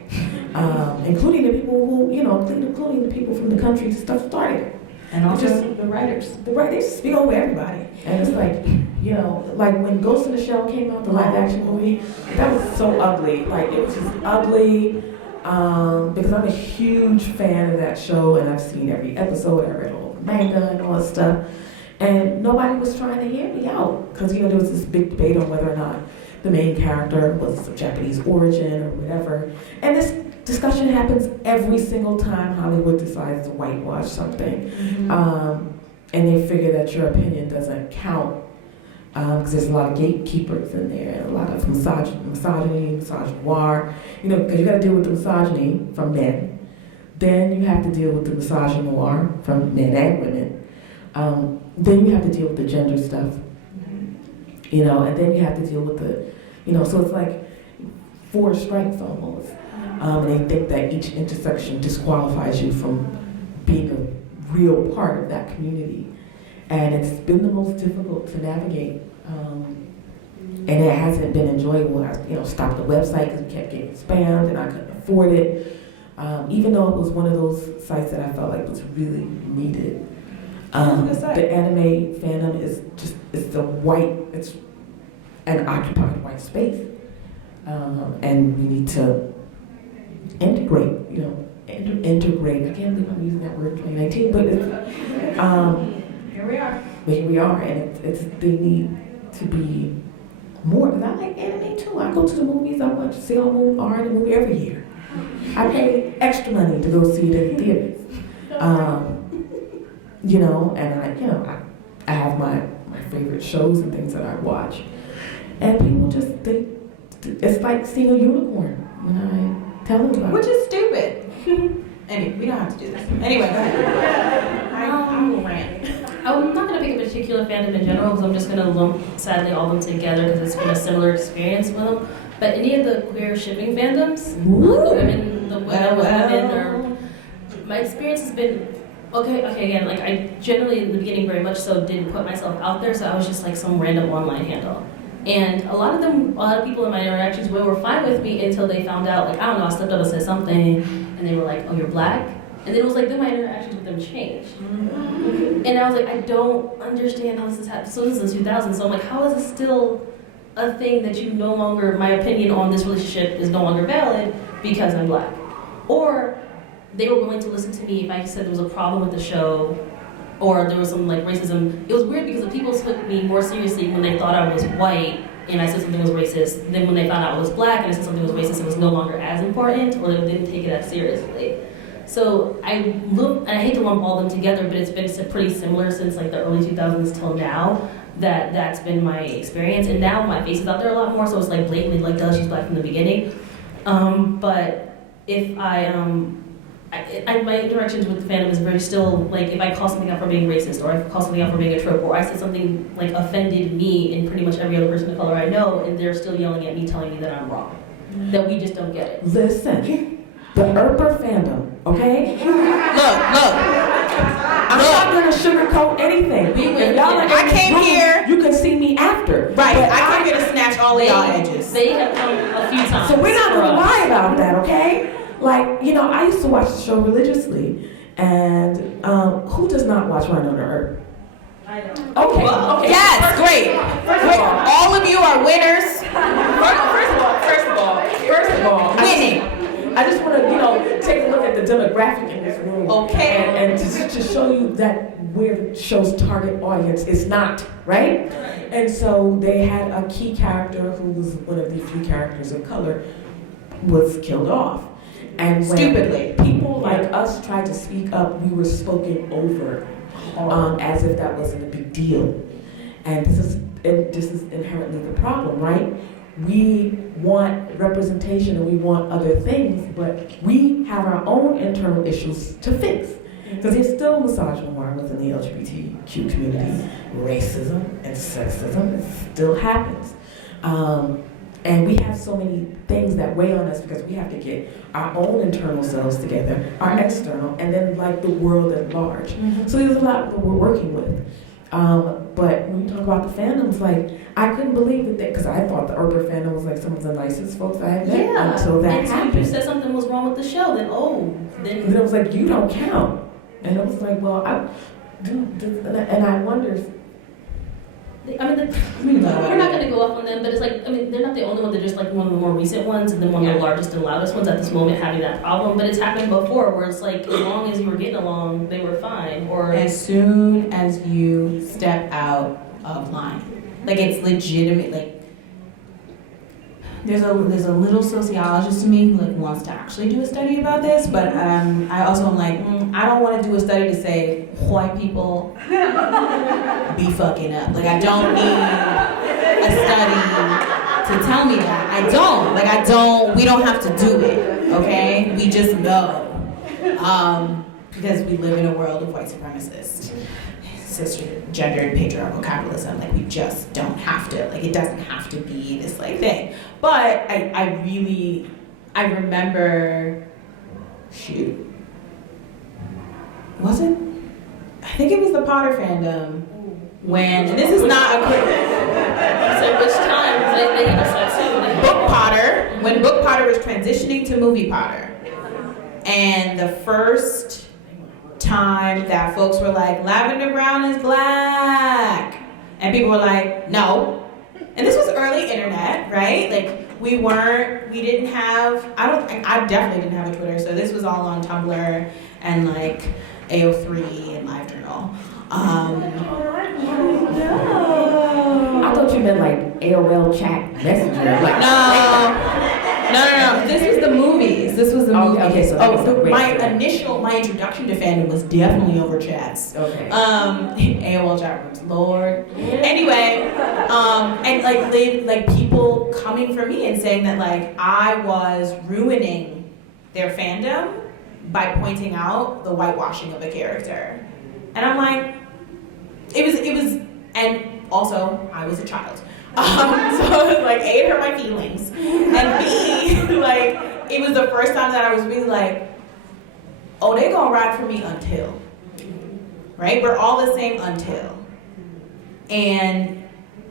including the people who, including the people from the country stuff started. And also the writers. The writers speak over everybody. And it's like, like when Ghost in the Shell came out, the live action movie, that was so ugly. Like, it was just ugly. Because I'm a huge fan of that show, and I've seen every episode, I read all the manga and all that stuff. And nobody was trying to hear me out. Because, there was this big debate on whether or not the main character was of Japanese origin or whatever. And this discussion happens every single time Hollywood decides to whitewash something. And they figure that your opinion doesn't count. Because there's a lot of gatekeepers in there, and a lot of misogyny, misogynoir. Because you got to deal with the misogyny from men. Then you have to deal with the misogynoir from men and women. Then you have to deal with the gender stuff. And then you have to deal with the, so it's like 4 strikes almost. And they think that each intersection disqualifies you from being a real part of that community. And it's been the most difficult to navigate. And it hasn't been enjoyable. I, stopped the website because it kept getting spammed and I couldn't afford it. Even though it was one of those sites that I felt like was really needed. The anime fandom is it's an occupied white space. And we need to integrate, integrate. I can't believe I'm using that word in 2019, but it's, Here we are. here we are, and they need to be more. Because I like anime too. I go to the movies. I watch Sailor Moon R in the movie every year. I pay extra money to go see it in the theaters. And I have my favorite shows and things that I watch. And people just think it's like seeing a unicorn when I tell them about Which is stupid. Anyway, we don't have to do this. Anyway, go ahead. I will rant. I'm not going to pick a particular fandom in general because I'm just going to lump, sadly, all of them together because it's been a similar experience with them. But any of the queer shipping fandoms, the women with women, or my experience has been okay. Again, like I generally in the beginning very much so didn't put myself out there, so I was just like some random online handle. And a lot of people in my interactions were fine with me until they found out, like, I don't know, I slipped up and said something, and they were like, oh, you're black? And then it was like, then my interactions with them changed. And I was like, I don't understand how this is happening. So this is in 2000, so I'm like, how is it still a thing that you no longer, my opinion on this relationship is no longer valid because I'm black? Or they were willing to listen to me if I said there was a problem with the show, or there was some like racism. It was weird because the people took me more seriously when they thought I was white and I said something was racist. Then when they found out I was black and I said something was racist, it was no longer as important, or they didn't take it as seriously. So I look, and I hate to lump all of them together, but it's been pretty similar since like the early 2000s till now. That's been my experience, and now my face is out there a lot more, so it's like blatantly like, duh, she's black from the beginning. But if my interactions with the fandom is very still, like, if I call something out for being racist, or I call something out for being a trope, or I said something, like, offended me and pretty much every other person of color I know, and they're still yelling at me, telling me that I'm wrong. That we just don't get it. Listen, the Erper fandom, okay? Look. I'm not gonna sugarcoat anything. If y'all are in I this came room, here. You can see me after. Right, But I came here to snatch all of y'all edges. They have come a few times. So we're not for gonna us. lie about that, okay? Like, I used to watch the show religiously, and who does not watch Run on the Earth? I don't. Okay. Yes, great. All of you are winners. First of all, Winning. I just want to, take a look at the demographic in this room. Okay. And to show you that where the show's target audience is not, right? And so they had a key character who was one of the few characters of color was killed off. And when Stupidly. people like us tried to speak up, we were spoken over as if that wasn't a big deal. And this is inherently the problem, right? we want representation and we want other things, but we have our own internal issues to fix. Because there's still misogyny within the LGBTQ community. Racism and sexism, it still happens. And we have so many things that weigh on us because we have to get our own internal selves together, our external, and then like the world at large. So there's a lot that we're working with. But when you talk about the fandoms, like, I couldn't believe that, because I thought the Overt fandom was like some of the nicest folks I had met until that happened. You said something was wrong with the show, then then it was like, you don't count. And it was like, well, and I wonder if, we're not going to go off on them, but it's like, they're not the only one. They're just like one of the more recent ones, and then one of the largest and loudest ones at this moment having that problem. But it's happened before, where it's like, as long as you were getting along, they were fine. Or as soon as you step out of line, like it's legitimate. Like there's a little sociologist to me who like wants to actually do a study about this, but I also am like, I don't want to do a study to say white people be fucking up. Like I don't need a study to tell me that. I don't. We don't have to do it. Okay, we just know because we live in a world of white supremacists, cisgendered patriarchal capitalism. Like we just don't have to. Like it doesn't have to be this like thing. But I remember, was it? I think it was the Potter fandom when, and this is not a quick. So which time? Book Potter, when Book Potter was transitioning to Movie Potter. And the first time that folks were like, Lavender Brown is black. And people were like, no. And this was early internet, right? Like we didn't have, I definitely didn't have a Twitter, so this was all on Tumblr and like AO3 and LiveJournal. I thought you meant like AOL chat messenger. Like, No. This was the movies. Okay, so my introduction to fandom was definitely over chats. Okay. AOL chat rooms, Lord. Anyway, and like people coming for me and saying that like I was ruining their fandom by pointing out the whitewashing of a character, and I'm like, it was, and also I was a child. So it was like A, it hurt my feelings, and B, like it was the first time that I was really like, oh, they gonna ride for me until, right? We're all the same until, and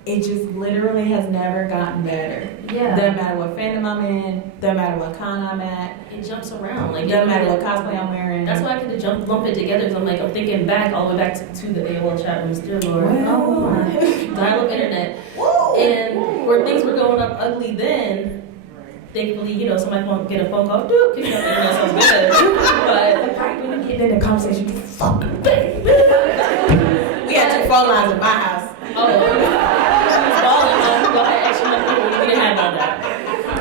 it just literally has never gotten better. Yeah. Doesn't matter what fandom I'm in. Doesn't matter what con I'm at. It jumps around. Like doesn't matter what cosplay I'm wearing. That's why I could lump it together. Because I'm thinking back all the way back to the AOL chat rooms. Dear Lord. Well, oh my. Dial-up internet. And where things were going up ugly then. Thankfully, somebody won't get a phone call. Doop, because the internet sounds good. But right when we get in the conversation, you fucking baby. We had 2 phone lines in my house. We didn't have all that.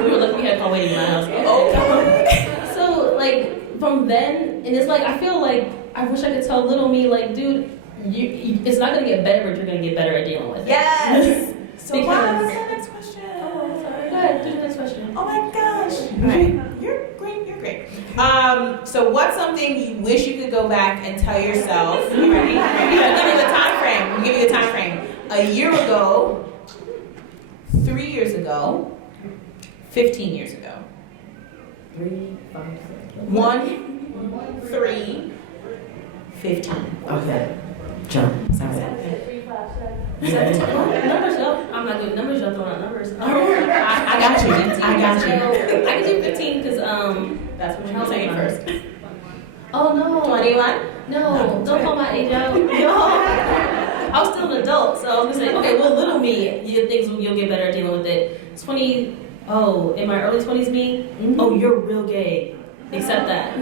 We were lucky we had call waiting in my house. Okay. So like from then, and it's like I feel like I wish I could tell little me like, dude, it's not gonna get better, but you're gonna get better at dealing with it. Yes. So Because- what was the next question? Oh, sorry. Go ahead, do the next question. Oh my gosh. Right. You're great. So what's something you wish you could go back and tell yourself? You ready? I'll give you the time frame. A year ago, 3 years ago, 15 years ago. 3, 5, 6. 1, 3, 15. Okay. Jump. Sorry. 17. Numbers up. I'm not good. Numbers up. Throwing out numbers. I got you. So, I can do 15 because That's what you're saying first. Oh no. 21? No, don't call my age out. No. I was still an adult, so I was gonna say, okay, well, little me, you'll get better at dealing with it. 20. Oh, in my early 20s, me. Mm-hmm. Oh, you're real gay. Accept that.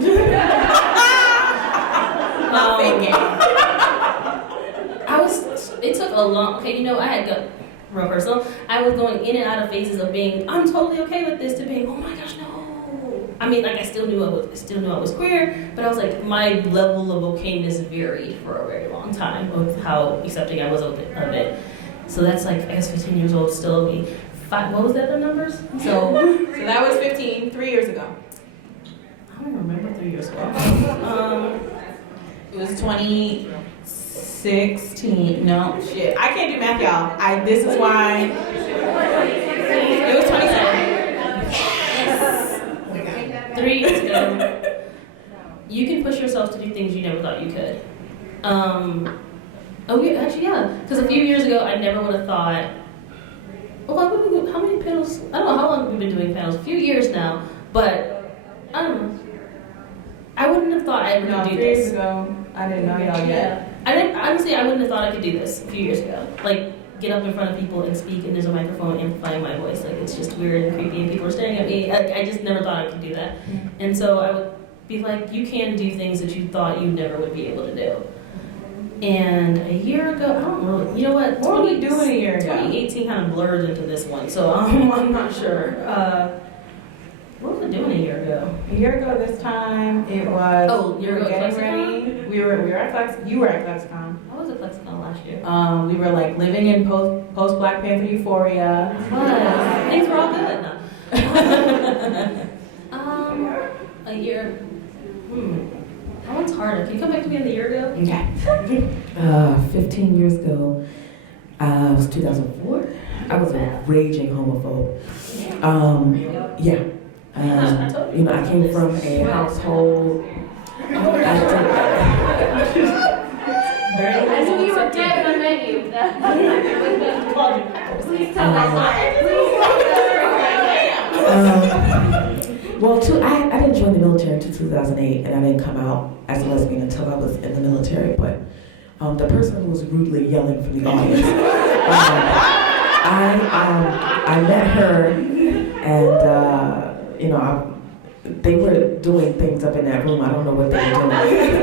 Not fake It took a long. Okay, I had got real personal. I was going in and out of phases of being, I'm totally okay with this, to being, oh my gosh, no. I mean, like I still knew I was queer, but I was like, my level of okayness varied for a very long time of how accepting I was of it. So that's like, I guess 15 years old, still me. what was the other numbers? So that was 15, 3 years ago. I don't remember 3 years ago. It was 2016. No, shit. I can't do math, y'all. This is why. It was 27. 3 years ago. You can push yourself to do things you never thought you could. Actually, yeah. Because a few years ago, I never would have thought. Well, how many panels? I don't know how long we've been doing panels. A few years now, but I don't know. I wouldn't have thought I ever could do 3 years this. ago, I didn't know y'all yet. I wouldn't have thought I could do this a few years ago. Like, get up in front of people and speak, and there's a microphone amplifying my voice. Like, it's just weird and creepy, and people are staring at me. I just never thought I could do that. Mm-hmm. And so I would be like, you can do things that you thought you never would be able to do. And a year ago, I don't really, you know what? What were we doing a year ago? 2018 kind of blurs into this one, so I'm not sure. What was I doing a year ago? A year ago this time, it was. Oh, a year ago at getting ClexaCon? ready. We were at Flex. You were at ClexaCon. I was at ClexaCon last year. We were like living in post Black Panther euphoria. Things were all good. No. A year. That one's harder. Can you come back to me in a year ago? Okay. 15 years ago, it was 2004. I was a raging homophobe. Yeah. You know, I came from a household. I knew you were dead when I met you. Please tell that story. Well, I didn't join the military until 2008, and I didn't come out as a lesbian until I was in the military. But the person who was rudely yelling from the audience, I met her, and you know, they were doing things up in that room. I don't know what they were doing,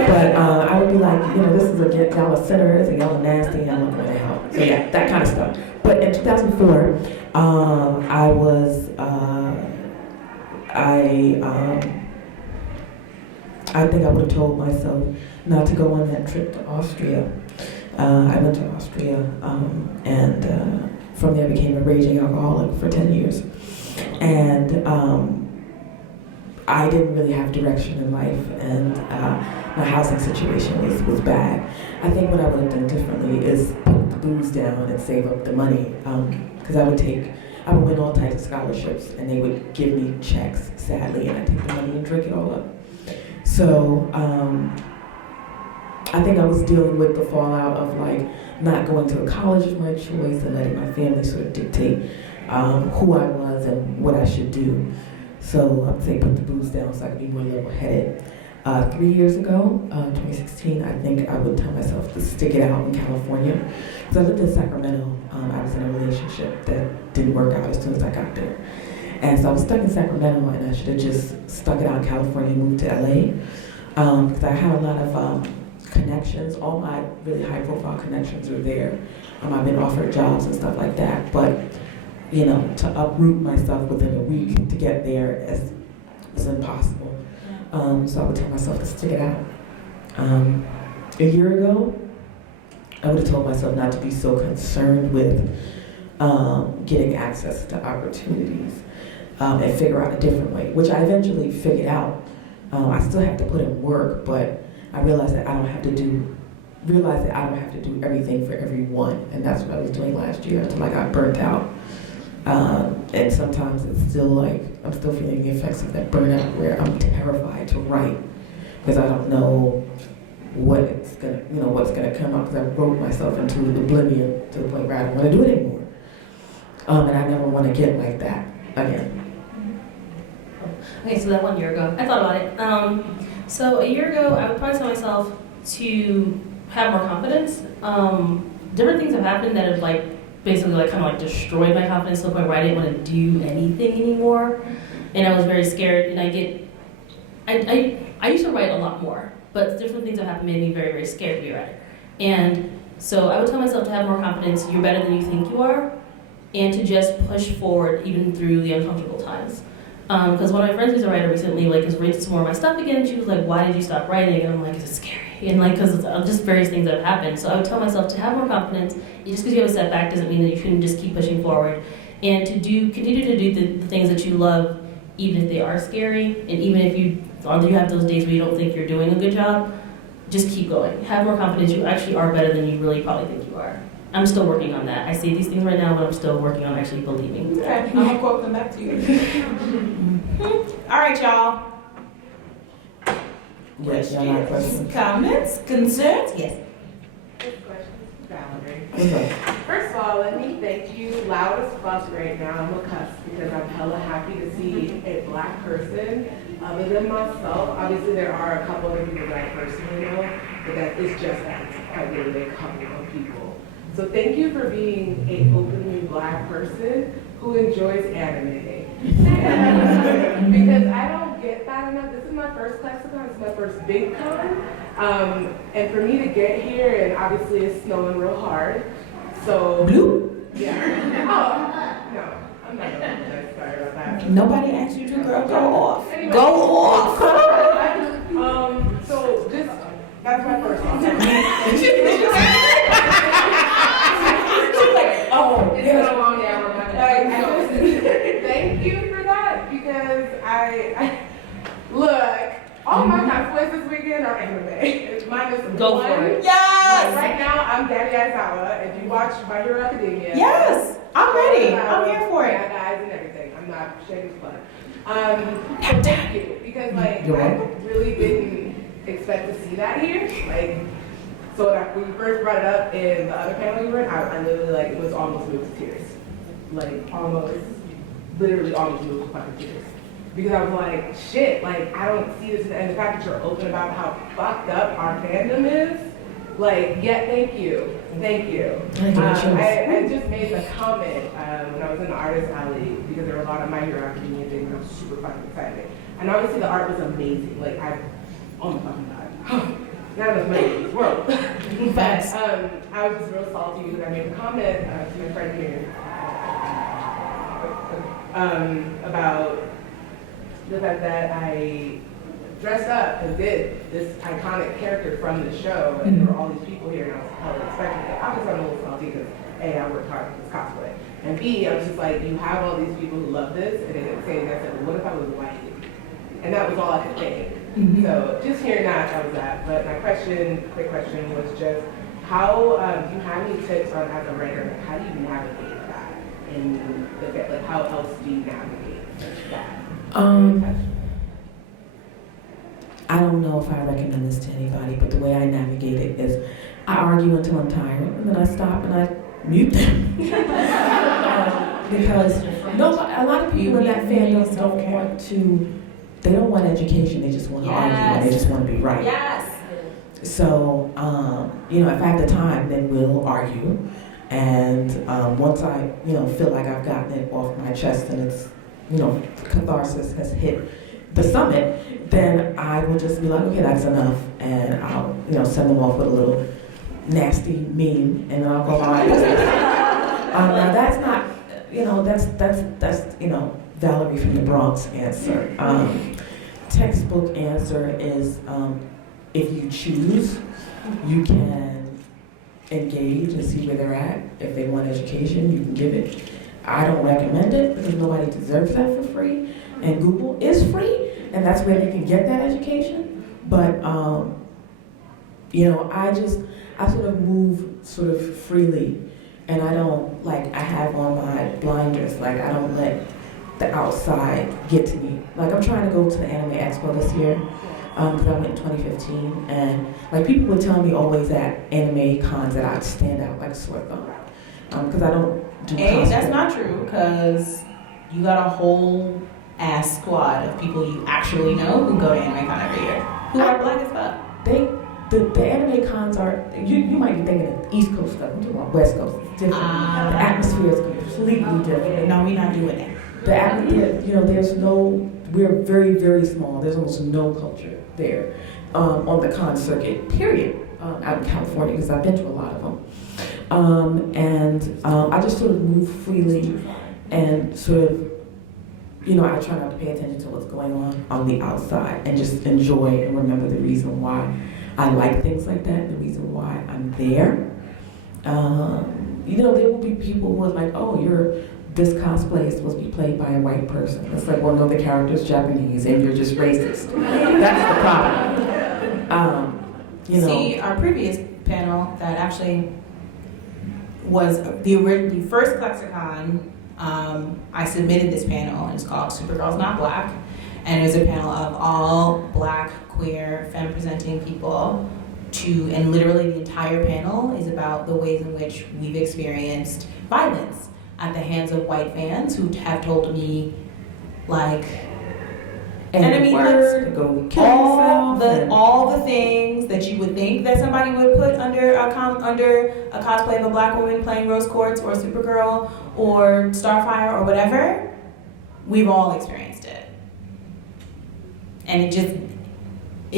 but I would be like, you know, this is y'all are sinners, and y'all are nasty, and I'm looking at hell. So yeah, that kind of stuff. But in 2004, I was. I think I would have told myself not to go on that trip to Austria. I went to Austria, and from there became a raging alcoholic for 10 years. And I didn't really have direction in life, and my housing situation was bad. I think what I would have done differently is put the booze down and save up the money, because I would win all types of scholarships, and they would give me checks, sadly, and I'd take the money and drink it all up. So I think I was dealing with the fallout of like not going to a college of my choice and letting my family sort of dictate who I was and what I should do. So I'd say put the booze down so I could be more level-headed. 3 years ago, 2016, I think I would tell myself to stick it out in California. Because I lived in Sacramento. I was in a relationship that didn't work out as soon as I got there. And so I was stuck in Sacramento, and I should have just stuck it out in California and moved to LA. Because I had a lot of connections. All my really high-profile connections are there. I've been offered jobs and stuff like that. But, you know, to uproot myself within a week to get there is impossible. So I would tell myself to stick it out. A year ago, I would have told myself not to be so concerned with getting access to opportunities and figure out a different way, which I eventually figured out. I still have to put in work, but I realized that I don't have to do everything for everyone, and that's what I was doing last year until I got burnt out. And sometimes it's still like, I'm still feeling the effects of that burnout where I'm terrified to write because I don't know what's gonna come up, because I wrote myself into oblivion to the point where I don't want to do it anymore. And I never want to get like that again. Okay, so that 1 year ago, I thought about it. So a year ago, I would probably tell myself to have more confidence. Different things have happened that have basically kind of destroyed my confidence to the point where I didn't want to do anything anymore, and I was very scared. And I used to write a lot more, but different things that happened made me very, very scared to be a writer. And so I would tell myself to have more confidence. You're better than you think you are, and to just push forward even through the uncomfortable times. Because one of my friends who's a writer recently has read some more of my stuff again. She was like, "Why did you stop writing?" And I'm like, "It's scary." And because of just various things that have happened. So I would tell myself to have more confidence. Just because you have a setback doesn't mean that you shouldn't just keep pushing forward. and to continue to do the things that you love, even if they are scary, and even if you have those days where you don't think you're doing a good job, just keep going. Have more confidence. You actually are better than you really probably think you are. I'm still working on that. I say these things right now, but I'm still working on actually believing. Okay, I'm gonna quote them back to you. All right, y'all. Yes, y'all got questions? Comments, concerns? Yes. Good question, Valerie. What's up? First of all, let me thank you loud as fuck right now. I'm a cuss because I'm hella happy to see a black person other than myself. Obviously, there are a couple of people that I personally know, but that is just that it's quite literally a couple of people. So thank you for being a openly black person who enjoys anime. Because I don't get that enough. This is my first ClexaCon, it's my first big con. And for me to get here, and obviously it's snowing real hard. So Blue? yeah. Oh no, I'm not gonna sorry about that. Nobody asked you to, girl. Go off. Anyway. Go off. So just that's my first one. Oh, It's been a long day. Thank you for that because I look. All my cosplays this weekend are anime. It's minus Go one. for it. yes. Right now, I'm Daddy Aizawa. If you watch My Hero Academia, Yes. I'm ready. I'm here for bad it. guys and everything. I'm not shaking his blood. So thank you because like You're I welcome. really didn't expect to see that here. Like, so when we first brought it up in the other panel we were in, I literally like it was almost moved to tears. Like literally almost moved to fucking tears. Because I was like, shit, like I don't see this, and the fact that you're open about how fucked up our fandom is, like, yeah, thank you. I just made a comment when I was in the artist alley because there were a lot of My Hero Academia things. I was super fucking excited, and obviously the art was amazing. Like oh my fucking god, not enough money in this world. Facts. I was just real salty because I made a comment to my friend here about the fact that I dressed up and did this iconic character from the show, and there were all these people here, and I was hella expecting it. Obviously, I'm a little salty because A, I worked hard for this cosplay, and B, I was just like, you have all these people who love this, and they didn't say that. I said, well, what if I was white? And that was all I could think. So just hearing that was that. But my quick question was just, how do you have any tips on as a writer? Like, how do you navigate that? And like, how else do you navigate that? I don't know if I recommend this to anybody, but the way I navigate it is I argue until I'm tired, and then I stop and I mute them. Because a lot of people in that fandom don't want to, they don't want education, they just want to argue, and they just want to be right. Yes. So, if I have the time, then we'll argue. And once I, feel like I've gotten it off my chest and it's, catharsis has hit the summit, then I will just be like, okay, that's enough, and I'll, send them off with a little nasty meme, and then I'll go on my business. Now that's not, that's Valerie from the Bronx answer. Textbook answer is, if you choose, you can engage and see where they're at. If they want education, you can give it. I don't recommend it because nobody deserves that for free. And Google is free, and that's where you can get that education. But, I sort of move sort of freely, and I don't, I have on my blinders. I don't let the outside get to me. I'm trying to go to the Anime Expo this year, because I went in 2015, and, people would tell me always at anime cons that I'd stand out like a sore thumb, because I don't do cosplay. That's not true, because you got a whole ass squad of people you actually know who go to AnimeCon every year, who are black as fuck. The anime cons are, you might be thinking of East Coast stuff, I'm talking about West Coast, it's different. The atmosphere is completely different. No, we're not doing that. The atmosphere, we're very, very small, there's almost no culture there on the con circuit, period, out in California, because I've been to a lot of them. I just sort of move freely and sort of, I try not to pay attention to what's going on the outside and just enjoy and remember the reason why I like things like that, the reason why I'm there. There will be people who are like, oh, you're this cosplay is supposed to be played by a white person. It's like, well, no, the character's Japanese and you're just racist. That's the problem. You know. See, our previous panel that actually was the first ClexaCon, I submitted this panel, and it's called Supergirls Not Black. And it was a panel of all black, queer, femme-presenting people and literally the entire panel is about the ways in which we've experienced violence at the hands of white fans who have told me, like, and I mean, all the things that you would think that somebody would put under a cosplay of a black woman playing Rose Quartz or Supergirl or Starfire or whatever, we've all experienced it, and it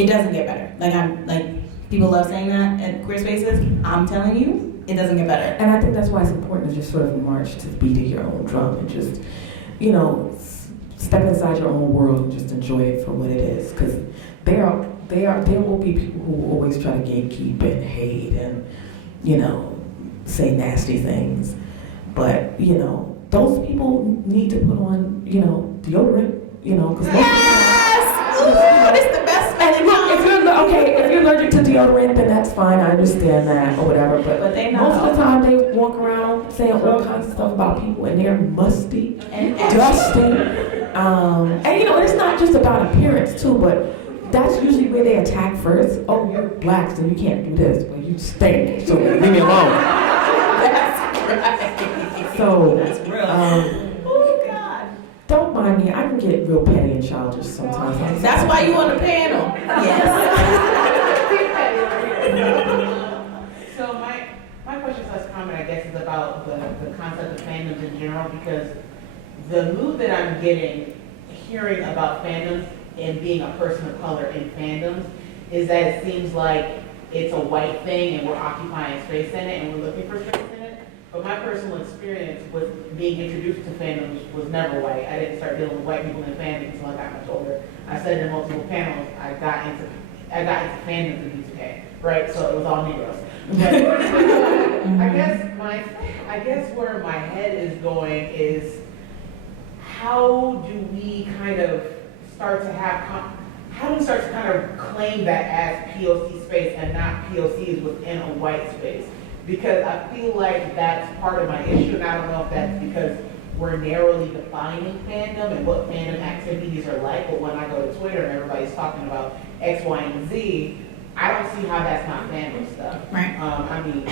doesn't get better. People love saying that at queer spaces. I'm telling you, it doesn't get better. And I think that's why it's important to just sort of march to the beat of your own drum and just, you know, step inside your own world and just enjoy it for what it is. Because there will be people who will always try to gatekeep and hate and, you know, say nasty things. But, you know, those people need to put on, you know, deodorant, you know, because it's the best. And if you're allergic to deodorant, then that's fine. I understand that or whatever. But they most of the time, they walk around saying all kinds of stuff about people, and they're musty and dusty. And you know, it's not just about appearance too, but that's usually where they attack first. Oh, you're black, so you can't do this. Well, you stink, so leave me alone. That's right. So that's real. Don't mind me. I can get real petty and childish sometimes. That's why you on the panel. Yes. So my question / comment, I guess, is about the concept of fandoms in general, because the mood that I'm getting hearing about fandoms and being a person of color in fandoms is that it seems like it's a white thing and we're occupying space in it and we're looking for space in it. But my personal experience with being introduced to fandoms was never white. I didn't start dealing with white people in fandom until I got much older. I said in multiple panels, I got into fandoms in B2K, right? So it was all Negroes. But I guess where my head is going is, how do we start to kind of claim that as POC space and not POCs within a white space? Because I feel like that's part of my issue, and I don't know if that's because we're narrowly defining fandom and what fandom activities are like, but when I go to Twitter and everybody's talking about X, Y, and Z, I don't see how that's not fandom stuff. Right. I mean,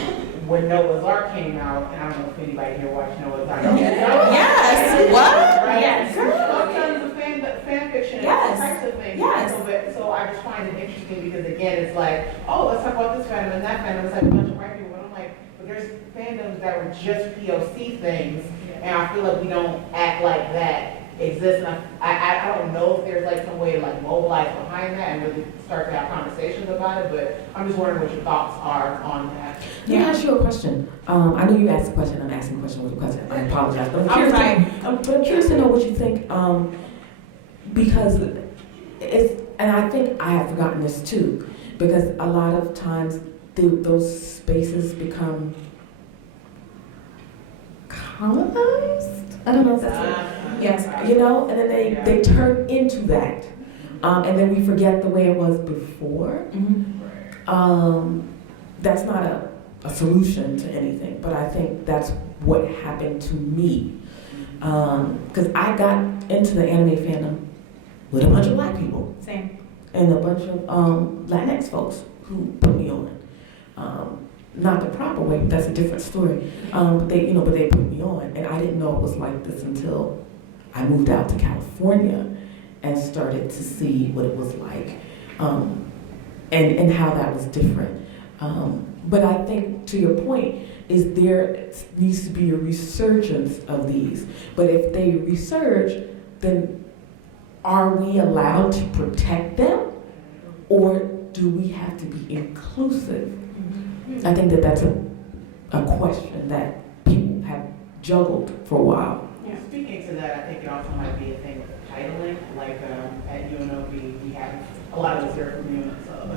when Noah's Ark came out, and I don't know if anybody here watched Noah's Ark. Yes. What? Right? Yes. Tons of fan fiction and Yes. all types of things. Yes. So I just find it interesting because, again, it's like, oh, let's talk about this fandom and that fandom. It's like a bunch of white people. There's fandoms that were just POC things, and I feel like we don't act like that exists. And I don't know if there's like some way to like mobilize behind that and really start to have conversations about it, but I'm just wondering what your thoughts are on that. Let me ask you a question. I know you asked a question. I'm asking a question with a question. I apologize, but I'm curious to know what you think, because and I think I have forgotten this too, because a lot of times those spaces become colonized? I don't know if that's right. Yes, you know, and then they turn into that. And then we forget the way it was before. Mm-hmm. That's not a solution to anything, but I think that's what happened to me. Because I got into the anime fandom with a bunch of black people. Same. And a bunch of Latinx folks who put me on. Not the proper way, but that's a different story. But they put me on, and I didn't know it was like this until I moved out to California and started to see what it was like, and how that was different. But I think, to your point, is there needs to be a resurgence of these. But if they resurge, then are we allowed to protect them, or do we have to be inclusive? I think that's a question that people have juggled for a while. Yeah. Speaking to that, I think it also might be a thing with titling. Like at UNLV, we have a lot of us here from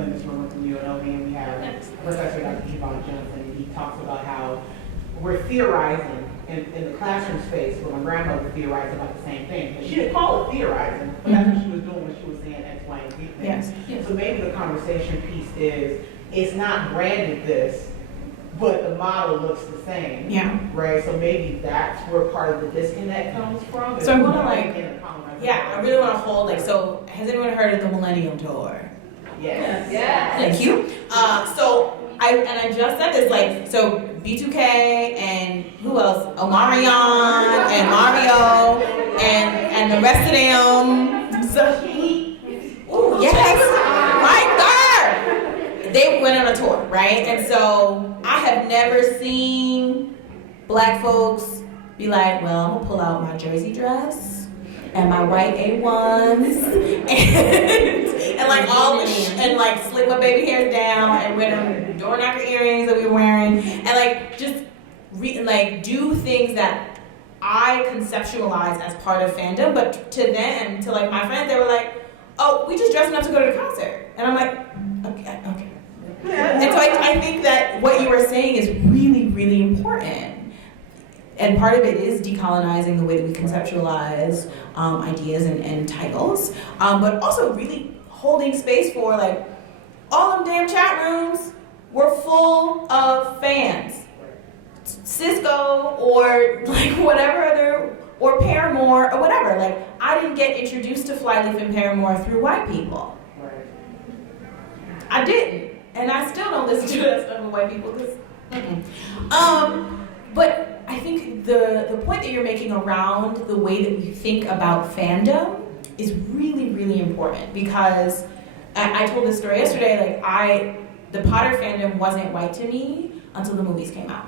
in this room from UNLV, and we have Professor Dr. Johnson. He talks about how we're theorizing in the classroom space where my grandmother theorized about the same thing. And she didn't call it theorizing, but that's what she was doing when she was saying X, Y, and Z things. Yes. So maybe the conversation piece is, it's not branded this, but the model looks the same. Yeah. Right? So maybe that's where part of the disconnect comes from. So I want to I really want to hold, so has anyone heard of the Millennium Tour? Yes. Thank you. So I just said this, so B2K and who else? Omarion and Mario and the rest of them. So yes, right there. They went on a tour, right? And so I have never seen black folks be like, well, I'm gonna pull out my jersey dress and my white A1s and like all the and slick my baby hairs down and wear them door knocker earrings that we were wearing and just do things that I conceptualize as part of fandom, but to them, to my friends, they were like, oh, we just dressing up to go to the concert. And I'm like, okay. And so I think that what you were saying is really, really important. And part of it is decolonizing the way that we conceptualize ideas and titles, but also really holding space for all them damn chat rooms were full of fans. Cisco or whatever other, or Paramore or whatever. I didn't get introduced to Flyleaf and Paramore through white people. I didn't. And I still don't listen to that stuff with white people because, but I think the point that you're making around the way that we think about fandom is really, really important because I told this story yesterday, the Potter fandom wasn't white to me until the movies came out.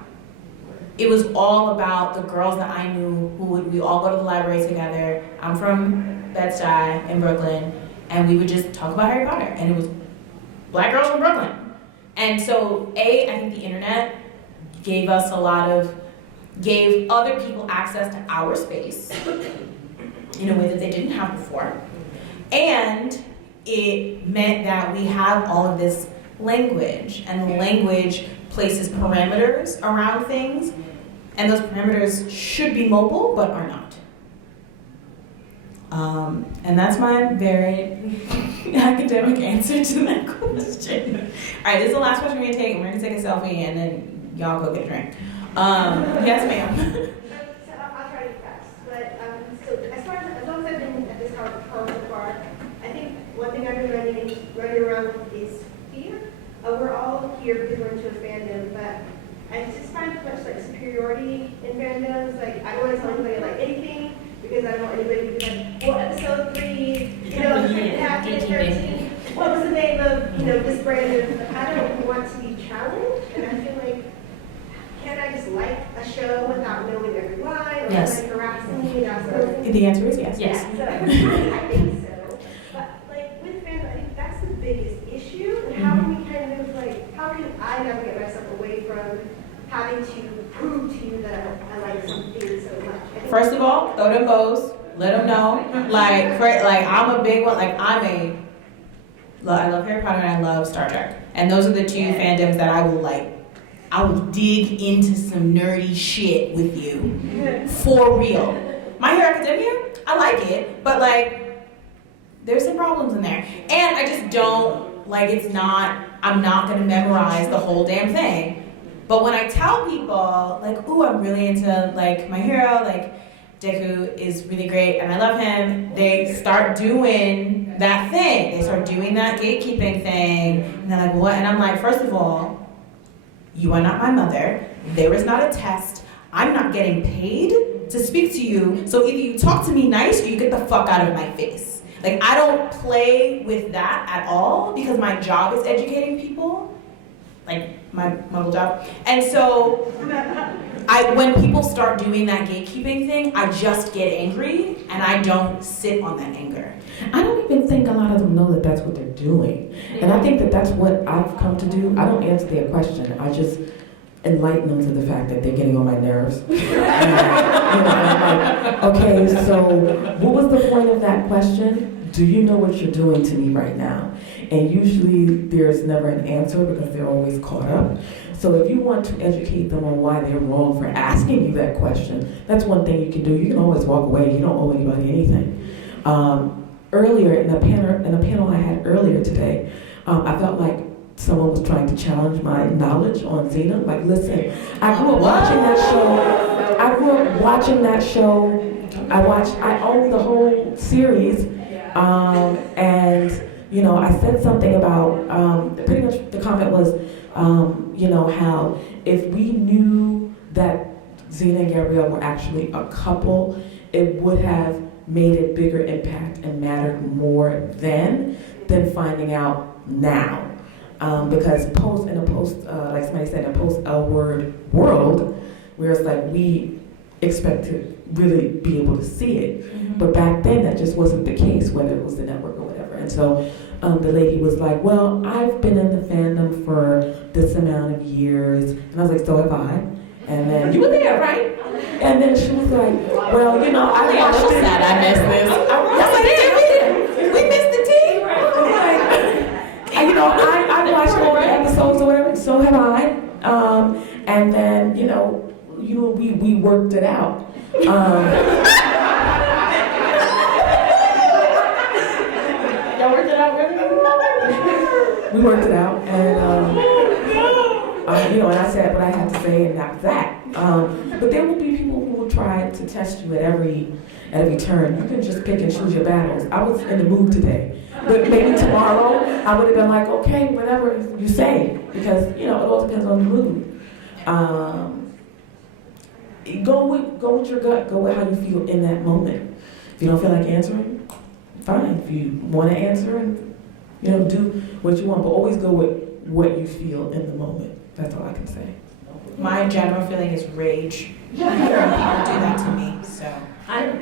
It was all about the girls that I knew we all go to the library together. I'm from Bed-Stuy in Brooklyn, and we would just talk about Harry Potter, and it was black girls from Brooklyn. And so, I think the internet gave other people access to our space in a way that they didn't have before. And it meant that we have all of this language, and the language places parameters around things, and those parameters should be mobile, but are not. And that's my very academic answer to that question. All right, this is the last question we're gonna take. We're gonna take a selfie, and then y'all go get a drink. Yes, ma'am. So I'll try to be fast. But so as long as I've been at this call so far, I think one thing I've been running around with is fear. We're all here because we're into a fandom, but I just find much superiority in fandoms. I don't want to tell anybody anything because I don't want anybody to be well, episode 3, half 13. What was the name of this brand? I don't want to be challenged, and I feel like. Can I just like a show without knowing every line or Yes. harassing me? The answer is yes. Yes. So, I think so. But with fans, I think that's the biggest issue. And how can we kind of how can I navigate myself away from having to prove to you that I like something so much? First of all, throw them bows. Let them know. I'm a big one. I love Harry Potter and I love Star Trek. And those are the two fandoms that I will dig into some nerdy shit with you. For real. My Hero Academia, I like it, but there's some problems in there. And I just don't, I'm not gonna memorize the whole damn thing. But when I tell people, ooh, I'm really into, My Hero, Deku is really great and I love him, they start doing that thing. They start doing that gatekeeping thing. And they're like, what? And I'm like, first of all, you are not my mother. There is not a test. I'm not getting paid to speak to you. So either you talk to me nice or you get the fuck out of my face. I don't play with that at all because my job is educating people. My whole job. And so when people start doing that gatekeeping thing, I just get angry and I don't sit on that anger. I don't even think a lot of them know that that's what they're doing. And I think that that's what I've come to do. I don't answer their question. I just enlighten them to the fact that they're getting on my nerves. And I'm like, okay, so what was the point of that question? do you know what you're doing to me right now? And usually there's never an answer because they're always caught up. So if you want to educate them on why they're wrong for asking you that question, that's one thing you can do. You can always walk away. You don't owe anybody anything. Earlier in the panel I had earlier today, I felt like someone was trying to challenge my knowledge on Xena. Like, listen, I grew up watching that show. I owned the whole series, and you know, I said something about pretty much the comment was, you know, how if we knew that Xena and Gabrielle were actually a couple, it would have made a bigger impact and mattered more then than finding out now. Because like somebody said, in a post-L word world, where it's like we expect to really be able to see it. But back then, that just wasn't the case, whether it was the network or whatever. And so the lady was like, well, I've been in the fandom for this amount of years. And I was like, so have I. And then, you were there, right? And then she was like, well, you know, I watched it. I missed this. Yes, I did. We missed the tea. And, you know, I watched all the episodes or whatever, so have I. And then, you know, we worked it out. Y'all worked it out, really? We worked it out, and you know, and I said what I had to say, and that's that. But there will be people who will try to test you at every turn. You can just pick and choose your battles. I was in the mood today, but maybe tomorrow I would have been like, okay, whatever you say, because you know it all depends on the mood. Go with your gut. Go with how you feel in that moment. If you don't feel like answering, fine. If you want to answer, and you know, do what you want, but always go with what you feel in the moment. That's all I can say. My general feeling is rage. People do that to me, so. I'm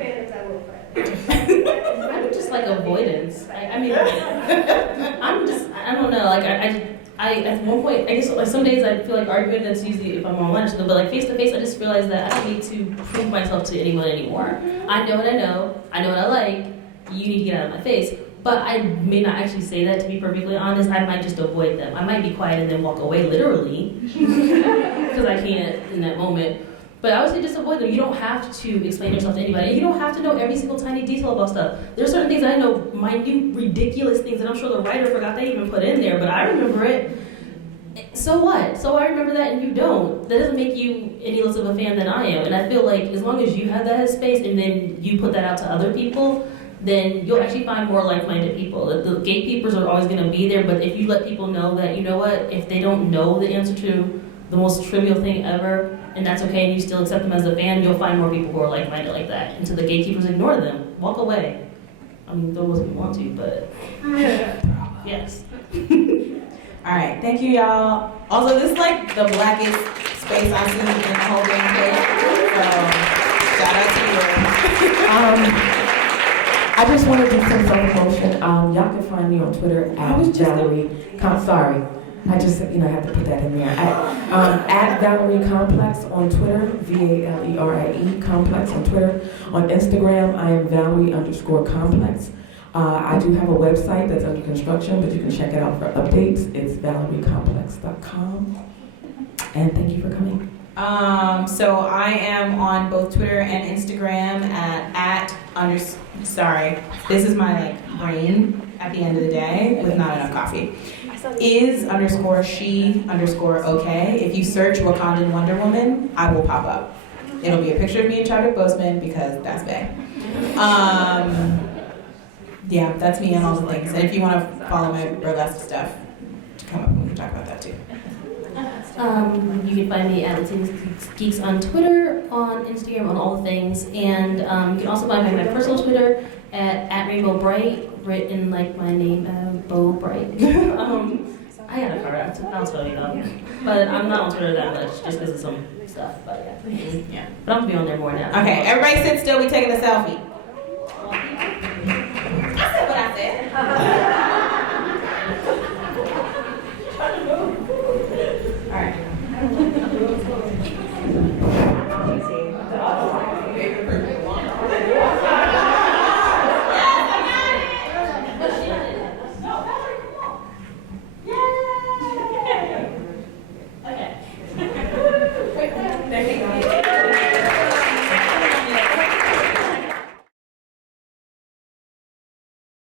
just like avoidance. I mean, I don't know. Like I at one point, I guess like some days I feel like arguing. That's usually if I'm on lunch. But like face to face, I just realized that I don't need to prove myself to anyone anymore. I know what I know. I know what I like. You need to get out of my face. But I may not actually say that, to be perfectly honest. I might just avoid them. I might be quiet and then walk away, literally, because I can't in that moment. But I would say just avoid them. You don't have to explain yourself to anybody. You don't have to know every single tiny detail about stuff. There's certain things I know, minute, ridiculous things that I'm sure the writer forgot they even put in there, but I remember it. So what? So I remember that and you don't. That doesn't make you any less of a fan than I am. And I feel like as long as you have that space and then you put that out to other people, then you'll actually find more like-minded people. The gatekeepers are always going to be there, but if you let people know that, you know what, if they don't know the answer to the most trivial thing ever, and that's okay, and you still accept them as a fan, you'll find more people who are like-minded like that. And so the gatekeepers, ignore them. Walk away. I mean, those who want to, but yes. All right, thank you, y'all. Also, this is like the blackest space I've seen in the whole damn place. So, shout out to you. I just wanted to send some promotion. Y'all can find me on Twitter at Valerie. Sorry, I just I have to put that in there. At Valerie Complex on Twitter, VALERIE Complex on Twitter. On Instagram, I am Valerie_Complex. I do have a website that's under construction, but you can check it out for updates. It's ValerieComplex.com. And thank you for coming. So I am on both Twitter and Instagram this is my brain at the end of the day with not enough coffee. is_she_okay. If you search Wakandan Wonder Woman, I will pop up. It'll be a picture of me and Chadwick Boseman because that's bae. Yeah, that's me and all the things. And if you want to follow my burlesque stuff, come up and we can talk about that too. You can find me at Latinx Geeks on Twitter, on Instagram, on all the things. And you can also find me on my personal Twitter at Rainbow Bright, written like my name, Bo Bright. I got a card, I'll tell you though. But I'm not on Twitter that much, just because of some stuff. But yeah. But I'm going to be on there more now. Okay, everybody sit still, we taking a selfie.